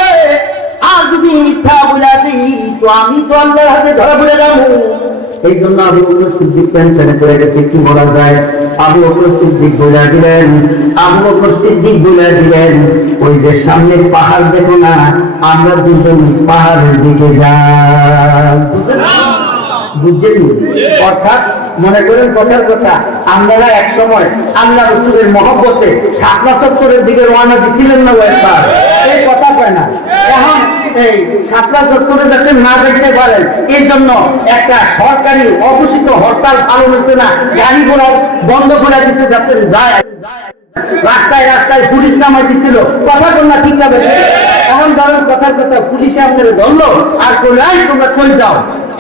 আর যদি মিথ্যা বলে দিই তো আমি তো আল্লাহর হাতে ধরা পড়ে যাবো। এই জন্য আবু বকর সিদ্দিক টেনশনে পড়ে গেছে, কি বলা যায়? আবু বকর সিদ্দিক বলে দিলেন, আবু বকর সিদ্দিক বলে দিলেন, ওই যে সামনে পাহাড় দেখো না, আমরা দুজন পাহাড়ের দিকে যাই। বুঝছেন? অর্থাৎ মনে করেন কথার কথা, আপনারা এক সময় আল্লাহ রসুলের মহব্বতে শাপলা চত্বরের দিকে রওনা দিছিলেন না একবার? এই কথা কয় না। এখন এই শাপলা চত্বরে যাতে না যেতে পারেন এই জন্য একটা সরকারি অঘোষিত হরতাল পালন হচ্ছে না, গাড়ি ঘোড়া বন্ধ করে দিচ্ছে যাতে যায়। রাস্তায় রাস্তায় পুলিশ নামাই দিছিল, কথা বল না, ঠিক যাবে? এখন ধরেন কথার কথা, পুলিশে আপনারা ধরলো আর কই তোমরা কই যাও?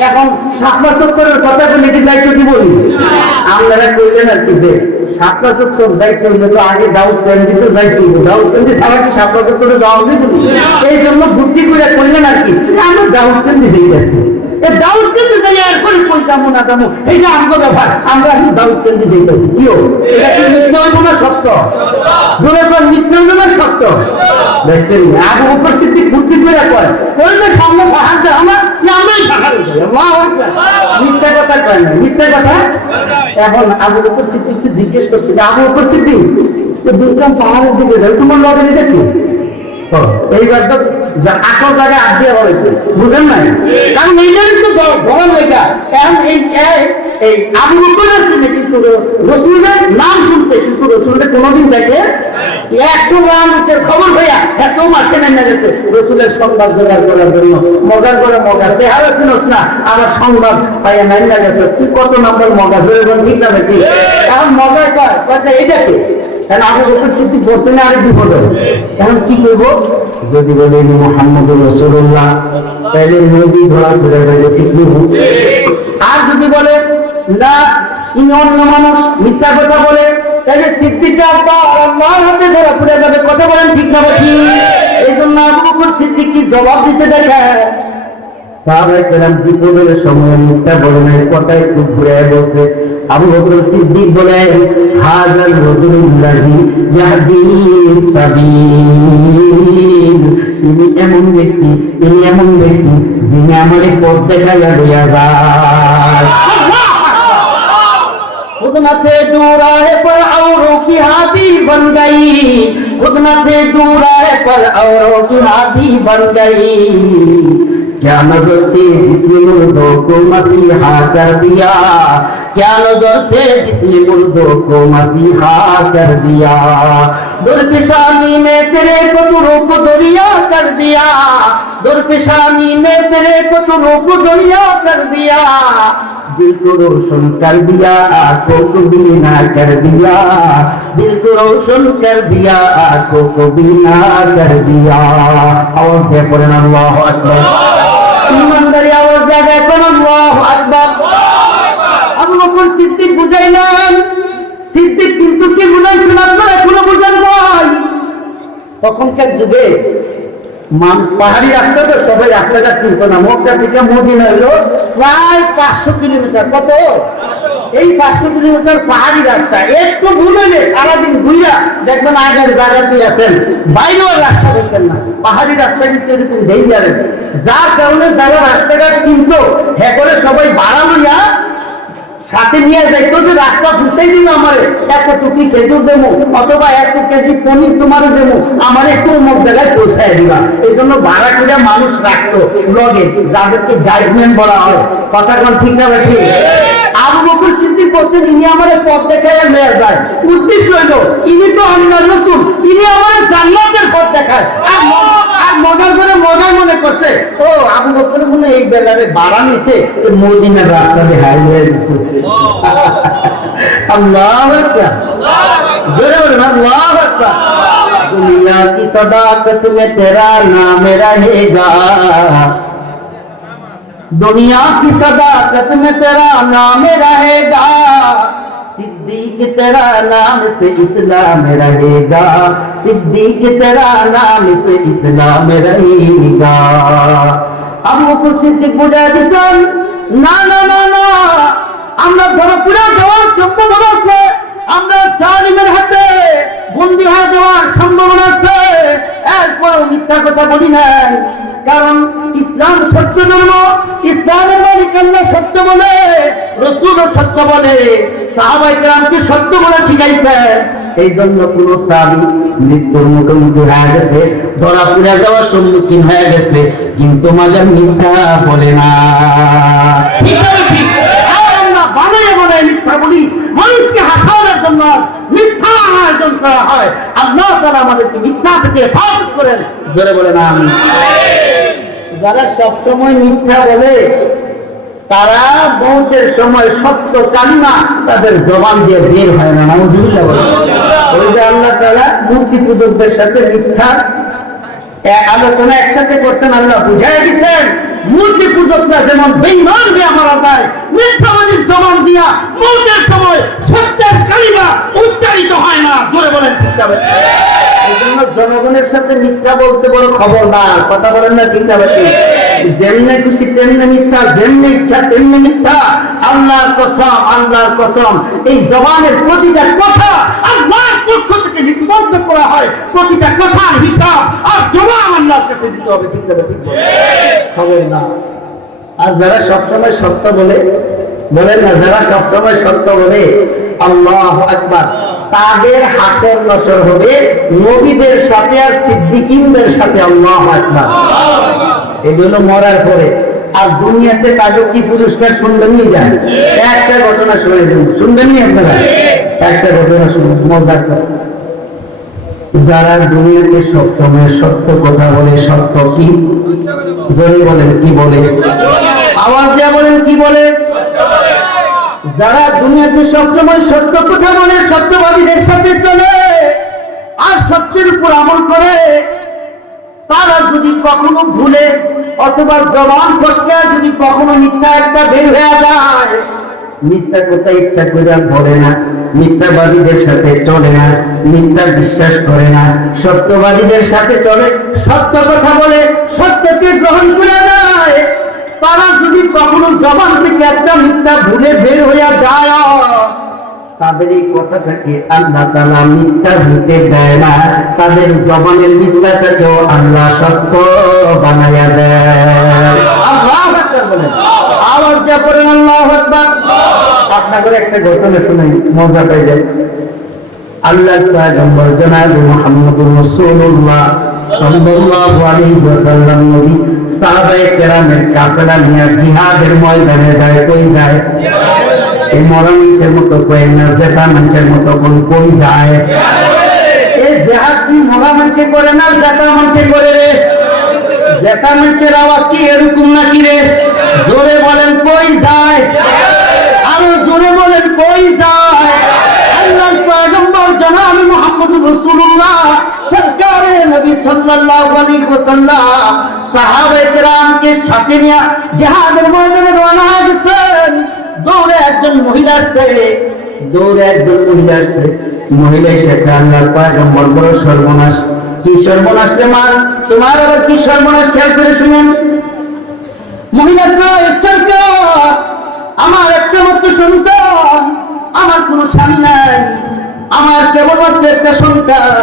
এখন শাপলা চত্বরের কথা বলে কি যাইতো কি বলি? আপনারা কইলেন আর কি যে শাপলা চত্বর যাইতে হইলে তো আগে দাউদকান্দি তো যাইতে হইব, দাউদকান্দি ছাড়া কি শাপলা চত্বরে যাওয়া যাবে? এই জন্য বুদ্ধি করে কইলেন আর কি, আমরা দাউদকান্দি যাইতেছি। এই দাউদকান্দি যাই আর করে কই যাবো না যাবো, এইটা আমাদের ব্যাপার, আমরা এখন দাউদকান্দি যাইতেছি। কি হোক, এটা কি মিথ্যা হইব না সত্য? জোরে কোন মিথ্যা হইব না সত্য? দেখছেন, আবু বকর সিদ্দিক বুদ্ধি করে কয়, ওই যে সামনে পাহাড় যাও না, আমরাই পাহাড়ে যাই। আল্লাহু আকবার। মিথ্যা কথা কয় না, মিথ্যা কথা। এখন আবু বকর সিদ্দিককে জিজ্ঞেস করছে, আবু বকর সিদ্দিক, বুঝলাম পাহাড়ের দিকে যাই, তোমার লগের এটা কি? এইবার তো আসল জায়গায় হাত দিয়ে বলেছে, বুঝেন না? কারণ এইটাই তো বড় জায়গা। এখন এই আবু বকরের চিনে কিন্তু রসুলের নাম শুনতে, কিন্তু রসুলের কোনোদিন দেখে 100 লাখের খবর ভাইয়া এত মাঠে নেমে গেছে রসুলের সংবাদ জোগাড় করার জন্য। মগার করে মগা চেহারা চিনস না, আবার সংবাদ পাইয়া নেমে গেছে। তুই কত নম্বর মগা ধরে ঠিক না ঠিক? এখন মগায় কয় এটাকে আবু বকর সিদ্দিক বসে না, আরেক বিপদ। এখন কি করবো? যদি বলে মুহাম্মদুর রাসূলুল্লাহ, তাহলে নবী ধরা ছেড়ে দেবে, ঠিক নেই? আর যদি বলে না ইনি অন্য মানুষ, মিথ্যা কথা বলে, তাহলে সিদ্দিক আল্লাহর হাতে ধরা পড়ে যাবে। কথা বলেন ঠিক না ঠিক? এই জন্য আবু বকর সিদ্দিক কি জবাব দিছে দেখে, সাহাবায়ে কেরাম বিপদের সময় মিথ্যা বলে নাই, কথায় খুব ঘুরে বলছে। আবু বকর সিদ্দিক বলেন, হাযাল রাজুলুল্লাযী ইয়াহদিস সাবিল, ইনি এমন ব্যক্তি যিনি আমারে পথ দেখাইয়া লইয়া যায়। खुद न थे जो राह पर औरों की हाथी बन गई, खुद न थे जो राह पर औरों की हाथी बन गई। क्या नजर थे जिसने मुर्दों को मसीहा कर दिया, क्या नजर थे जिसने मुर्दों को मसीहा कर दिया। दुर्फिशानी ने तेरे कतरों को दरिया कर दिया, दुर्फिशानी ने तेरे कतरों को दरिया कर दिया। दिल को रोशन कर दिया, आंखों को बीना कर दिया, दिल को रोशन कर दिया, आंखों को बीना कर दिया। आवाज से पढ़ें अल्लाहु अकबर। ईमानदारी आवाज জায়গায় পড়েন আল্লাহু আকবার। আবু বকর সিদ্দিক বুঝাইলেন, সিদ্দিক কিন্তু কি বুঝাইছেন আপনারা এখনো বুঝেন নাই। তখনকার যুগে পাহাড়ি রাস্তা তো সবাই রাস্তাঘাট চিনত না। মক্কা থেকে মদিনা হলো প্রায় 500 কিলোমিটার। কত? এই 500 কিলোমিটার পাহাড়ি রাস্তা, একটু ভুল হইলে সারাদিন ঘুরা দেখবেন আগের জায়গাতেই আছেন, বাইরেও রাস্তা পেতেন না। পাহাড়ি রাস্তা কিন্তু এরকম ডেঞ্জারেস, যার কারণে যারা রাস্তাঘাট কিনতো হ্যাঁ করে সবাই ভাড়া লইয়া সাথে নিয়ে যাইতো যে রাস্তা ফুটাই দিন আমারে একটা টুকি খেজুর দেবো অথবা 1 কেজি পনির তোমারও দেবো, আমার একটু অমুক জায়গায় পৌঁছায় দিবা। এই জন্য ভাড়া করে মানুষ রাখতো লগে, যাদেরকে গাইডম্যান বলা হয়। কথা কোন ঠিক না ঠিক? আবু বকর সিদ্দিক বলতেন ইনি আমার পথ দেখায় লয়ে যায়, উদ্দেশ্য হইলো ইনি তো আল্লাহর রাসূল, ইনি আমার জান্নাতের পথ দেখায়। আর মজার করে মজা মনে করছে ও আবু বকর মনে এই বেলারে ভাড়া নিছে মদিনার রাস্তা দিয়ে হাইওয়ে দিত। আল্লাহু আকবার, জোরে বলেন আল্লাহু আকবার। दुनिया की सदाकत में तेरा नाम रहेगा, दुनिया की सदाकत में तेरा नाम रहेगा, सिद्दीक तेरा नाम से इस्लाम रहेगा, सिद्दीक तेरा नाम से इस्लाम रहेगा। আবু বকর সিদ্দিক বুঝায় দিছেন না না না না, আমরা ধরপুরে যাওয়ার সম্ভাবনা আছে, আমরা জালিমের হাতে বন্দী হয়ে যাওয়ার সম্ভাবনা আছে, এরপরও মিথ্যা কথা বলি নাই। কারণ ইসলাম সত্য ধর্ম, ইসলামের মালিক আল্লাহ সত্য বলে, রাসূলও সত্য বলে, সাহাবায়ে কেরামকে সত্য বলে শিখাইছে। এই জন্য কোন সাহাবী মৃত্যুর মুখোমুখি হয়ে গেছে, ধরা পুড়ে যাওয়ার সম্মুখীন হয়ে গেছে, কিন্তু মাঝে মিথ্যা বলে না। ঠিক আছে ঠিক, আমরা বানায় বানায় মিথ্যা বলি, মানুষকে হাসানোর জন্য মিথ্যা আয়োজন করা হয়। আল্লাহ তাআলা আমাদেরকে মিথ্যা থেকে হেফাজত করেন, জোরে বলেন আমিন। যারা সব সময় মিথ্যা বলে তারা মওতের সময় সত্য কালিমা তাদের জবান দিয়ে বের হয় না, নাউজুবিল্লাহ বলেন। ওই যে আল্লাহ তাআলা মূর্তি পূজকদের সাথে মিথ্যা আলোচনা একসাথে করছেন, আল্লাহ বুঝাই দিচ্ছেন মূর্তি পূজকরা যেমন বেঈমান হয়ে মারা যায়, মিথ্যাবাদীর জবান দিয়া মওতের সময় সত্যের কালিমা উচ্চারিত হয় না, জোরে বলেন ঠিক না? এই জন্য জনগণের সাথে মিথ্যা বলতে বড় খবরদার, কথা বলেন না ঠিক না? যেমনে খুশি তেমনি মিথ্যা, যেমনি ইচ্ছা তেমনি মিথ্যা। আল্লাহর কসম, আল্লাহর কসম, এই জবানের প্রতিটা কথা আল্লাহর পক্ষ থেকে লিপিবদ্ধ করা হয়, প্রতিটা কথার হিসাব আর জবাব আল্লাহর কাছে দিতে হবে, ঠিক না? ঠিক খবর না। আর যারা সবসময় সত্য বলে, বলেন না, যারা সবসময় সত্য বলে আল্লাহু আকবার, তাদের হাসর নসর হবে নবীদের সাথে আর সিদ্দিকীনদের সাথে। আল্লাহু আকবার। এগুলো মরার পরে। আর দুনিয়াতে তাদের কি পুরস্কার শুনবেন নি? যান একটা ঘটনা শুনে দেন, শুনবেন নি আপনারা? একটা ঘটনা শুনুন, মজার কথা। যারা দুনিয়াতে সবসময় সত্য কথা বলে, সত্য কি জোরে বলেন, কি বলে? আওয়াজ দিয়ে বলেন, কি বলে? যারা দুনিয়াতে সবসময় সত্য কথা বলে, সত্যবাদীদের সাথে চলে আর সত্যের উপর আমল করে, তারা যদি কখনো ভুলে অথবা জবান ফসকে যদি কখনো মিথ্যা একটা বের হয়ে যায়, মিথ্যা কথা ইচ্ছা করে বলে না, মিথ্যাবাদীদের সাথে চলে না, মিথ্যা বিশ্বাস করে না, সত্যবাদীদের সাথে চলে, সত্য কথা বলে, সত্যকে গ্রহণ করে নেয়। তারা যদি কখনো জবান থেকে একটা মিথ্যা ভুলে বের হয়ে যায়, তাদের এই কথাটাকে আল্লাহ তাআলা মিথ্যা হতে দেয় না, তাদের জবানের মিথ্যাটাকেও আল্লাহ সত্য বানায়া দেয়। আল্লাহু আকবার বলেন, আওয়াজ দিয়ে পড়েন আল্লাহু আকবার। আপনাদের একটা ঘটনা শুনাই, মজা পাইবেন। আল্লাহর পয়গম্বর জনাব মুহাম্মদুর রাসূলুল্লাহ সাল্লাল্লাহু আলাইহি ওয়াসাল্লাম নবী সাহাবায়ে কেরামের কাফেলা নিয়ে জিহাদের ময়দানে যায়। কই যায়? এই মরা মানুষের মতো কই না, জেতা মানুষের মতো কই যায়? এই জিহাদ কি মরা মানুষে করে না, জেতা মানুষে করে রে? জেতা মানুষের আওয়াজ কি এরকম নাকি রে? জোরে বলেন, কই যায়? আরো জোরে বলেন, কই যায়? আল্লাহর পয়গম্বর জনাব মুহাম্মদুর রাসূলুল্লাহ সরকারে নবী সাল্লাল্লাহু আলাইহি ওয়াসাল্লাম সাহাবায়ে কেরামকে সাথে নিয়ে জিহাদের ময়দানে রওনা হয়ে গেছেন। দৌড়ে একজন মহিলা আসছে, মহিলা এসে আল্লাহর পয়গম্বর বড় সর্বনাশ। কি সর্বনাশ রে মা, তোমার আবার কি সর্বনাশ? খেয়াল করে শুনেন। মহিলা কয়, সরকার, আমার একটা মাত্র সন্তান কোনো স্বামী নাই, আমার কেবলমাত্র একটা সন্তান।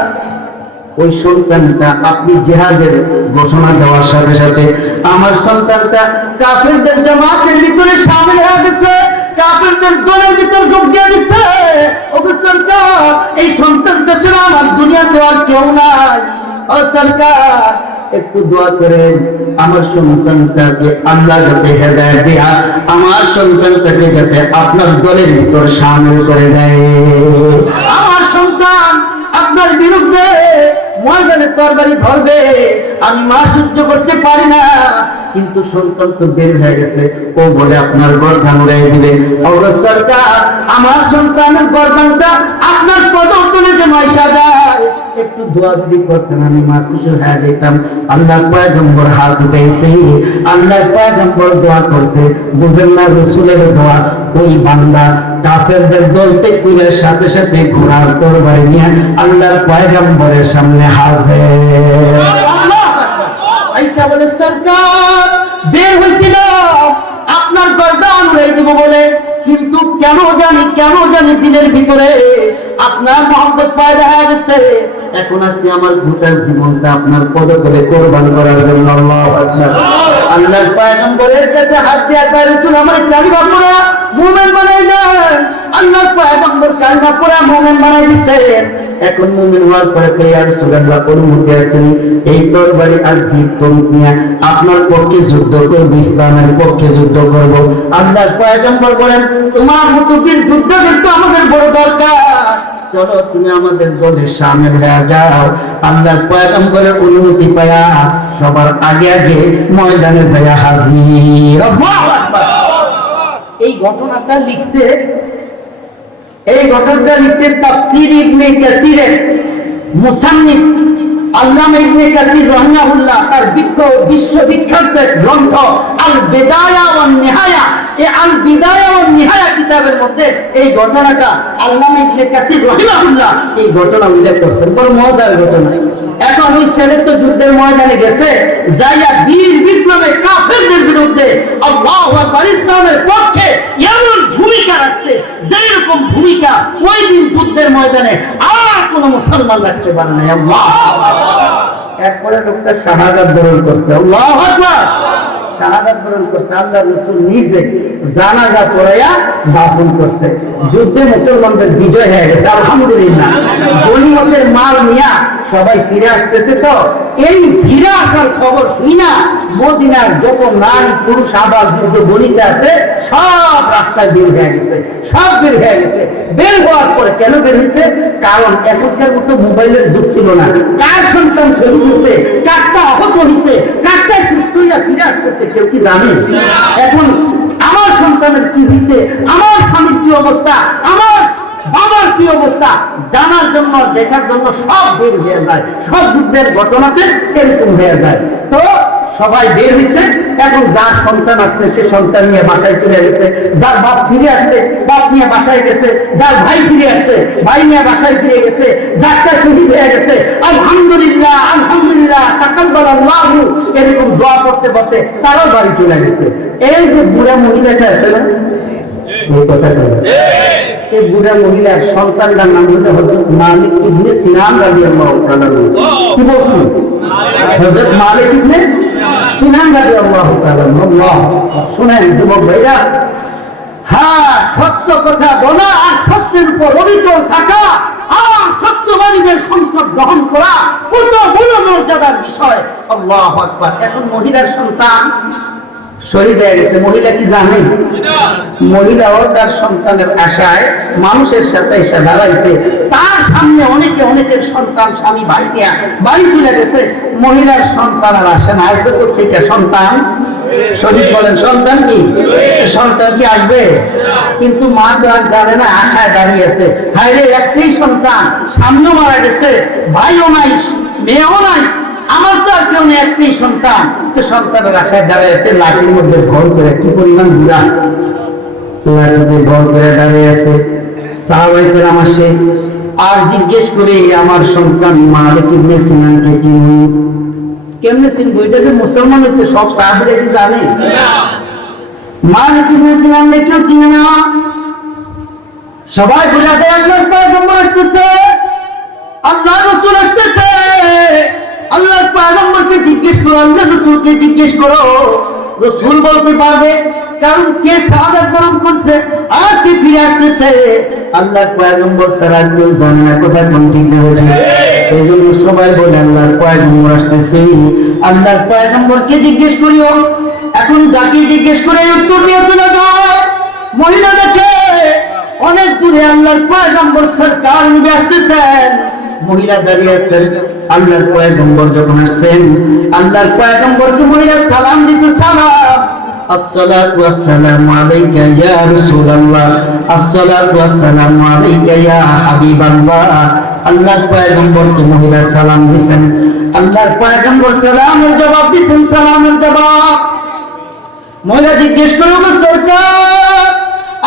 ওই সন্তানটা আপনি জিহাদের ঘোষণা দেওয়ার সাথে সাথে আমার সন্তানটা কাফেরদের জামাতের ভিতরে শামিল হয়ে গেছে, কাফেরদের দলের ভিতর যোগ দিয়ে দিচ্ছে। ওগো সরকার, এই সন্তানটা ছাড়া আমার দুনিয়াতে আর কেউ নাই। ও সরকার, একটু দোয়া করেন আমার সন্তানটাকে আল্লাহ যাতে হেদায়েত দিয়া আমার সন্তানটাকে যাতে আপনার দলের ভিতর শামিল করে দেয়। আমার সন্তান আপনার বিরুদ্ধে ময়দানে তরবারি ধরবে, আমি মা সহ্য করতে পারি না, কিন্তু সন্তান তো বের হয়ে গেছে, ও বলে আপনার গর্দান উড়াই দিবে। ওগো সরকার, আমার সন্তানের গর্দানটা আপনার পদতলে যে মাইশা যায়, একটু দোয়া যদি করতেন আমি মা খুশি হয়ে যেতাম। আল্লাহর পয়গম্বর হাত উঠাইছে, আল্লাহর পয়গম্বর দোয়া করছে, বুঝেন না রাসূলের দোয়া। ওই বান্দা কাফেরদের দলতে কুলের সাথে সাথে ঘোড়ার তরবারি নিয়ে আল্লাহর পয়গম্বরের সামনে হাজির। আল্লাহু আকবার। আয়েশা বলে, সরকার বের হইছিল আপনার গর্দান উড়াই দেব বলে, কিন্তু কেন জানি দিনের ভিতরে আপনার মহব্বত পয়দা হয়ে গেছে। এখন আসছে আমার গোটা জীবনটা আপনার পদতলে কোরবান করার জন্য। আল্লাহু আকবার। আল্লাহর পয়গম্বরের কাছে হাত দিয়ে কয়, রাসূল আমার কালিমা পড়া মুমিন বানাই দেন। আল্লাহর পয়গম্বর কালিমা পড়া মুমিন বানাই দিয়েছেন। এখন মুমিন হওয়ার পরে কই, ইয়া রাসূলুল্লাহ অনুমতি আছেন এই তরবারি আর তরুপ নিয়ে আপনার পক্ষে যুদ্ধ করব, ইসলামের পক্ষে যুদ্ধ করব। আল্লাহর পয়গম্বর বলেন, তোমার মতো বীর যোদ্ধাদের তো আমাদের বড় দরকার, চলো তুমি আমাদের দলে শামিল হয়ে যাও। আল্লাহর পয়গম্বরের অনুমতি পায়া সবার আগে আগে ময়দানে যায় হাজির। আল্লাহু আকবার। এই ঘটনাটা লিখছে তাফসীর ইবনে কাসিরের মুসান্নিফ আল্লামা ইবনে কাসির রাহিমাহুল্লাহ, তার বিশ্ববিখ্যাত গ্রন্থ আল বিদায়া ওয়ান নিহায়া। এই আল বিদায়া ওয়ান নিহায়া কিতাবের মধ্যে এই ঘটনাটা আল্লামা ইবনে কাসির রাহিমাহুল্লাহ এই ঘটনা উল্লেখ করছেন। বড় মজার ঘটনা। এখন ওই ছেলে তো যুদ্ধের ময়দানে গেছে, যাইয়া বীর বিক্রমে কাফেরদের বিরুদ্ধে আল্লাহু আকবার ইসলামের পক্ষে এমন ভূমিকা রাখছে, যেরকম ভূমিকা ওই দিন যুদ্ধের ময়দানে আর কোন মুসলমান রাখতে পারে না। আল্লাহু আকবার। এরপরে লোকটা শাহাদাত বরণ করছে। আল্লাহু আকবার। শাহাদাত বরণ করছে। আল্লাহর রাসূল নিজে জানাজা পড়ায়া দাফন করছে। যুদ্ধে মুসলমানদের বিজয় হয়ে গেছে, আলহামদুলিল্লাহ। গনিমতের মাল নিয়া সবাই ফিরে আসতেছে। তো এই ফিরে আসার খবর শুনি না মদিনার যত নারী পুরুষ আবার যুদ্ধ গণিতে আছে সব রাস্তায় বের হয়ে গেছে, সব বের হয়ে গেছে। বের হওয়ার পরে কেন বের হয়েছে? কারণ এখনকার মতো মোবাইলের যুগ ছিল না। কার সন্তান শহীদ হয়েছে, কারটা আহত হয়েছে, কারটা সুস্থ হইয়া ফিরে আসতেছে কেউ কি জানে? এখন আমার সন্তানের কি হয়েছে, আমার স্বামীর কি অবস্থা, আমার বাবার কি অবস্থা জানার জন্য, দেখার জন্য সব বের হয়ে যায়। সব যুদ্ধের ঘটনাতে এরকম হয়ে যায়। তো সবাই বের হয়েছে। এখন যার সন্তান আসছে সে সন্তান নিয়ে বাসায় চলে গেছে, যার বাপ ফিরে আসছে বাপ নিয়ে বাসায় গেছে, যার ভাই ফিরে আসছে ভাই নিয়ে বাসায় ফিরে গেছে, যারটা শহীদ হয়ে গেছে আলহামদুলিল্লাহ আলহামদুলিল্লাহ তাকাব্বালাল্লাহু এরকম দোয়া করতে করতে তারাও বাড়ি চলে গেছে। এই যে বুড়া মহিলাটা আছে না, এই কথাটা এই বুড়া মহিলার সন্তানটার নাম হলো হযরত মালিক ইবনে সিনান রাদিয়াল্লাহু তাআলা। কি বলছেন? হযরত মালিক ইবনে সিনান রাদিয়াল্লাহু তাআলা। আল্লাহ, শুনেন যুবক ভাইরা, হ্যাঁ সত্য কথা বলা আর সত্যের উপর অবিচল থাকা আর সত্যবাদীদের সংসদ গ্রহণ করা কত বড় মর্যাদার বিষয়। আল্লাহু আকবার। এখন মহিলার সন্তান শহীদ হয়ে গেছে, মহিলা কি জানে? মহিলাও তার সন্তানের আশায় মানুষের সাথে এসে দাঁড়াইছে। তার সামনে অনেকের সন্তান স্বামী ভাই নিয়ে বাড়ি চলে গেছে। মহিলার সন্তান আর আসে না, আসবে কোথেকে? সন্তান শহীদ বলেন, সন্তান কি আসবে? কিন্তু মা তো আর জানে না, আশায় দাঁড়িয়ে আছে। হায় রে, একটাই সন্তান, স্বামীও মারা গেছে, ভাইও নাই, মেয়েও নাই, আমার তো আর কেউ নেই, একটাই সন্তান। তো সন্তানের আশায় দাঁড়িয়ে আছে, লাঠির মধ্যে ভর করে, কি পরিমাণ বুড়া, লাঠিতে ভর করে দাঁড়িয়ে আছে। সাহাবায়ে কেরাম আসে আর জিজ্ঞেস করে, আমার সন্তান মালিক ইবনে সিনানকে চিনি? কেমনে চিনবো? এটা যে মুসলমান হয়েছে সব সাহাবীরা কি জানে? মালিক ইবনে সিনানকে কেউ চিনে না। সবাই বুঝা দেয় আল্লাহর পয়গম্বর আসতেছে, আল্লাহ রাসূল আসতেছে। আল্লাহর পয়গম্বরকে জিজ্ঞেস করো, আল্লাহর রাসূলকে জিজ্ঞেস করো, রাসূল বলতে পারবে, কারণ কে শাহাদাত বরণ করছে আর কে ফিরে আসতেছে আল্লাহর পয়গম্বর ছাড়া কেউ জানে না। কথা কোন ঠিক না বলে? এই জন্য সবাই বলে আল্লাহর পয়গম্বর আসতেছে, আল্লাহর পয়গম্বরকে জিজ্ঞেস করিও। এখন যাকে জিজ্ঞেস করে উত্তর দিয়ে চলে যায়, মহিলা দেখে অনেক দূরে আল্লাহর পয়গম্বর সরকার নবী আসতেছেন, মহিলা দাঁড়িয়ে আছেন। আল্লাহর পয়গম্বর যখন আসছেন, আল্লাহর পয়গম্বরকে মহিলা সালাম দিতে, সালাম, আসসালাতু ওয়াসসালামু আলাইকা ইয়া রাসূলুল্লাহ, আসসালাতু ওয়াসসালামু আলাইকা ইয়া হাবিবাল্লাহ। আল্লাহর পয়গম্বরকে মহিলা সালাম দিবেন, আল্লাহর পয়গম্বর সালামের জবাব দিবেন, সালামের জবাব। মহিলা জিজ্ঞেস করো, গো সরকার,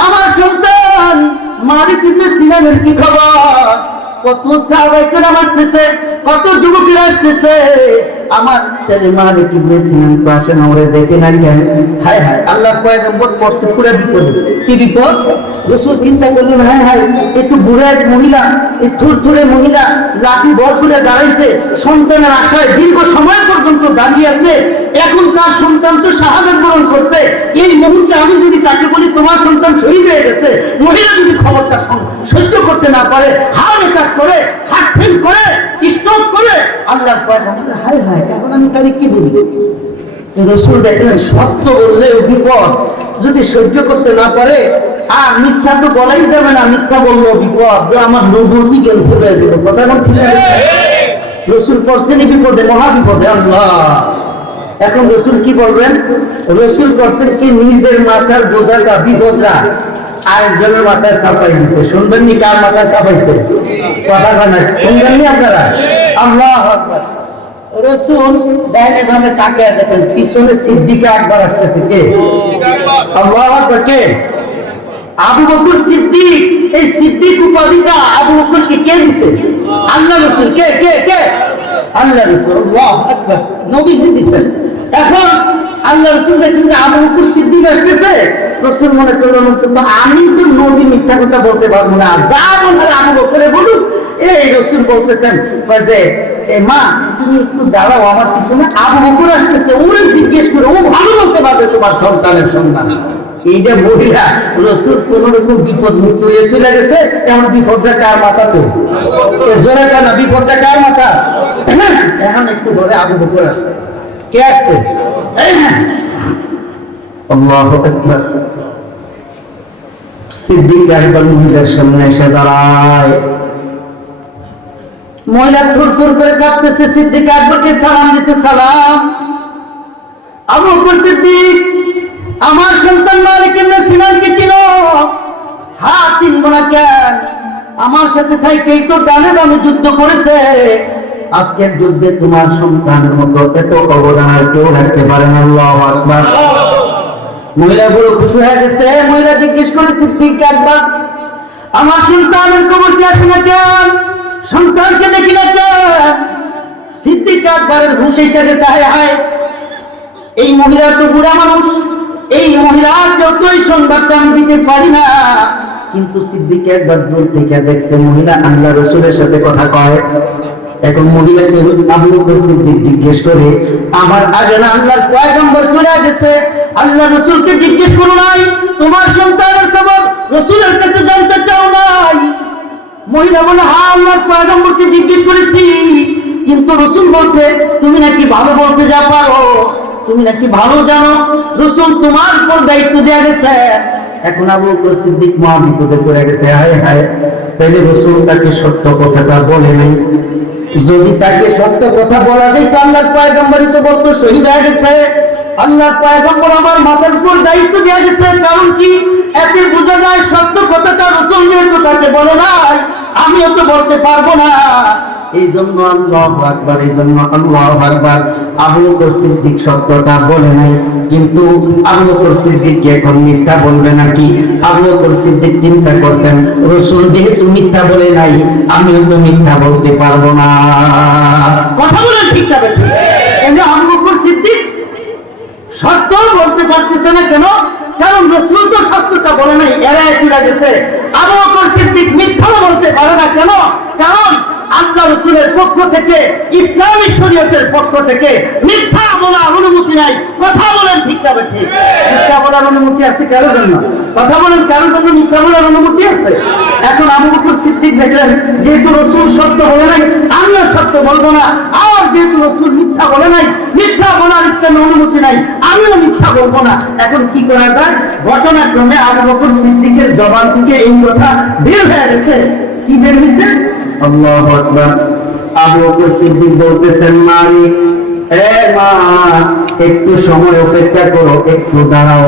আমার সন্তান মালিক ইবনে সিনানের কি খবর? কত সাহাবায়ে কেরাম আসতেছে, কত যুবকেরা আসতেছে, আমার ছেলে মালিক ইবনে সিনান তো আসে না, ওরে দেখে না কেন? হায় হায়, আল্লাহর পয়গম্বর পড়ছে পুরো বিপদে। কি বিপদ? রাসূল চিন্তা করলেন, হায় হায়, একটু বুড়া এক মহিলা, এই থুরথুরে মহিলা লাঠি বর করে দাঁড়াইছে, সন্তানের আশায় দীর্ঘ সময় পর্যন্ত দাঁড়িয়ে আছে, এখন তার সন্তান তো শাহাদাত বরণ করছে। এই মুহূর্তে আমি যদি তাকে বলি তোমার সন্তান শহীদ হয়ে গেছে, মহিলা যদি খবরটা সহ্য করতে না পারে, হার্ট অ্যাটাক করে, হার্ট ফেল করে, স্ট্রোক করে, আল্লাহর পয়গম্বর, হায় হায়, এখন আমি তাকে কি বলি? রাসূল দেখলেন সত্য বললেও বিপদ, যদি সহ্য করতে না পারে, আর মিথ্যা তো বলাই যাবে না, মিথ্যা বললেও বিপদ, আমার নবুয়তি ক্যান্সেল হয়ে যাবে। কথা বল ঠিক আছে? রাসূল পড়ছেন বিপদে, মহা বিপদে। আল্লাহ, এখন রাসূল কি বলবেন? রাসূল করছেন কি, নিজের মাথার বোঝাটা, বিপদটা আরেকজনের মাথায় চাপাই দিছে। শুনবেন নি কার মাথায় চাপাইছে? কথা না শুনবেন নি আপনারা? আল্লাহু আকবার। রাসূল ডাইনে বামে তাকিয়ে দেখেন, পিছনে সিদ্দিক আকবর আসতেছে। কে? আল্লাহু আকবার। কে? আবু বকর সিদ্দিক। এই সিদ্দিক উপাধিটা আবু বকরকে কে দিছে? আল্লাহ রাসূল। কে কে কে? আল্লাহ রাসূল। আল্লাহু আকবার, নবীজি দিবেন। এখন আল্লাহ রাসূল দেখেন আবু বকর সিদ্দিক আসতেছে, রাসূল মনে করলেন তো আমি তো নবী, মিথ্যা কথা বলতে পারবো না, যা বলার আবু বকরে বলুন। এই রাসূল বলতেছেন যে, এ মা তুমি একটু দাঁড়াও, আমার পিছনে আবু বকর আসতেছে, ওরে জিজ্ঞেস করে, ও ভালো বলতে পারবে তোমার সন্তানের সন্তান। এইটা মহিলা রাসূল কোন রকম বিপদ মুক্ত হয়ে চলে গেছে। এখন বিপদটা কার মাথা? তো জোরে কানা, বিপদটা কার মাথা? এখন একটু ধরে আবু বকর আসছে। কে আসছে? আল্লাহু আকবার। সিদ্দিক আকবর মহিলার সামনে এসে দাঁড়ায়, মহিলা থুর থুর করে কাঁপতেছে, সিদ্দিক আকবরকে সালাম দিছে, সালাম। আবু বকর সিদ্দিক, আমার সন্তান মালিক ইবনে সিনানকে চিনো? হ্যাঁ, চিনবো না কেন? আমার সাথে থাইকেই তো ডানে বামে যুদ্ধ করেছে। আজকের যুদ্ধে তোমার সন্তানের মতো এত অবদান আর কেউ রাখতে পারে না। আল্লাহু আকবার। মহিলা বড় খুশি হয়ে গেছে। মহিলা জিজ্ঞেস করে, সিদ্দিক আকবর, আমার সন্তানের খবর কি আসে না কেন? সন্তানকে দেখি না কেন? সিদ্দিক আকবরের হুঁশ এসে গেছে। হায় হায়, এই মহিলা তো বুড়া মানুষ, এই মহিলাকেও তো এই সংবাদটা আমি দিতে পারি না। কিন্তু সিদ্দিক একবার দূর থেকে দেখছে মহিলা আল্লাহ রাসূলের সাথে কথা কয়। এখন মহিলাকে আবু বকর সিদ্দিক জিজ্ঞেস করে, আমার আগে না আল্লাহর পয়গম্বর চলে গেছে, আল্লাহ রাসূলকে জিজ্ঞেস করো নাই তোমার সন্তানের খবর? রাসূলের কাছে জানতে চাও নাই? মহিলা বলে, হ্যাঁ, আল্লাহর পয়গম্বরকে জিজ্ঞেস করেছি, কিন্তু রাসূল বলছে তুমি নাকি ভালো বলতে যা পারো, তুমি নাকি ভালো জানো, রাসূল তোমার উপর দায়িত্ব দেয়া গেছে। এখন আবু বকর সিদ্দিক মহা বিপদে পড়ে গেছে। হায় হায়, তাইলে রাসূল তাকে সত্য কথাটা বলে নাই। যদি তাকে সত্য কথা বলা যায় তো আল্লাহর পয়গম্বরই তো বলতো শহীদ হয়ে গেছে। আল্লাহর পয়গম্বর আমার মাথার উপর দায়িত্ব দেয়া গেছে, কারণ কি এতে বোঝা যায় সত্য কথাটা রাসূল যেহেতু তাকে বলে নাই, আমিও তো বলতে পারবো না। এই জন্য আল্লাহু আকবার, এই জন্য আল্লাহু আকবার, আবু বকর সিদ্দিক সত্যটা বলে নাই। কিন্তু আবু বকর সিদ্দিক এখন মিথ্যা বলবে নাকি? আবু বকর সিদ্দিক চিন্তা করছেন, রাসূল যেহেতু মিথ্যা বলে নাই, আমিও তো মিথ্যা বলতে পারবো না। কথা বলে ঠিক না বেঠিক? এই যে আবু বকর সিদ্দিক সত্য বলতে পারতেছে না কেন? কারণ রাসূল তো সত্যটা কথা বলে নাই, এরাই চলে গেছে। আবু বকর সিদ্দিক মিথ্যা বলতে পারে না কেন? কারণ আল্লাহ রাসূলের পক্ষ থেকে, ইসলামী শরীয়তের পক্ষ থেকে মিথ্যা বলার অনুমতি নাই। কথা বলেন ঠিক না ঠিক? মিথ্যা বলার অনুমতি আছে কারোর জন্য? কথা বলেন কারোর জন্য মিথ্যা বলার অনুমতি আছে? এখন আবু বকর সিদ্দিক দেখলেন যেহেতু রাসূল সত্য বলে নাই, আমিও সত্য বলবো না। আর যেহেতু রাসূল মিথ্যা বলে নাই, মিথ্যা বলার ইসলামের অনুমতি নাই, আমিও মিথ্যা বলবো না। এখন কি করা যায়? ঘটনাক্রমে আবু বকর সিদ্দিকের জবান থেকে এই কথা বের হয়ে গেছে। কি বের হয়েছে? আল্লাহু আকবার। আবু বকর সিদ্দিক বলতেছেন, মারি এ মা, একটু সময় অপেক্ষা করো, একটু দাঁড়াও,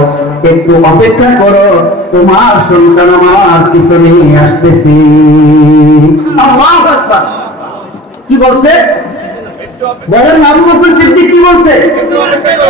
একটু অপেক্ষা করো, তোমার সন্তান আমার পিছনে আসতেছি। আল্লাহু আকবার। কি বলছে বলেন? আবু বকর সিদ্দিক কি বলছে?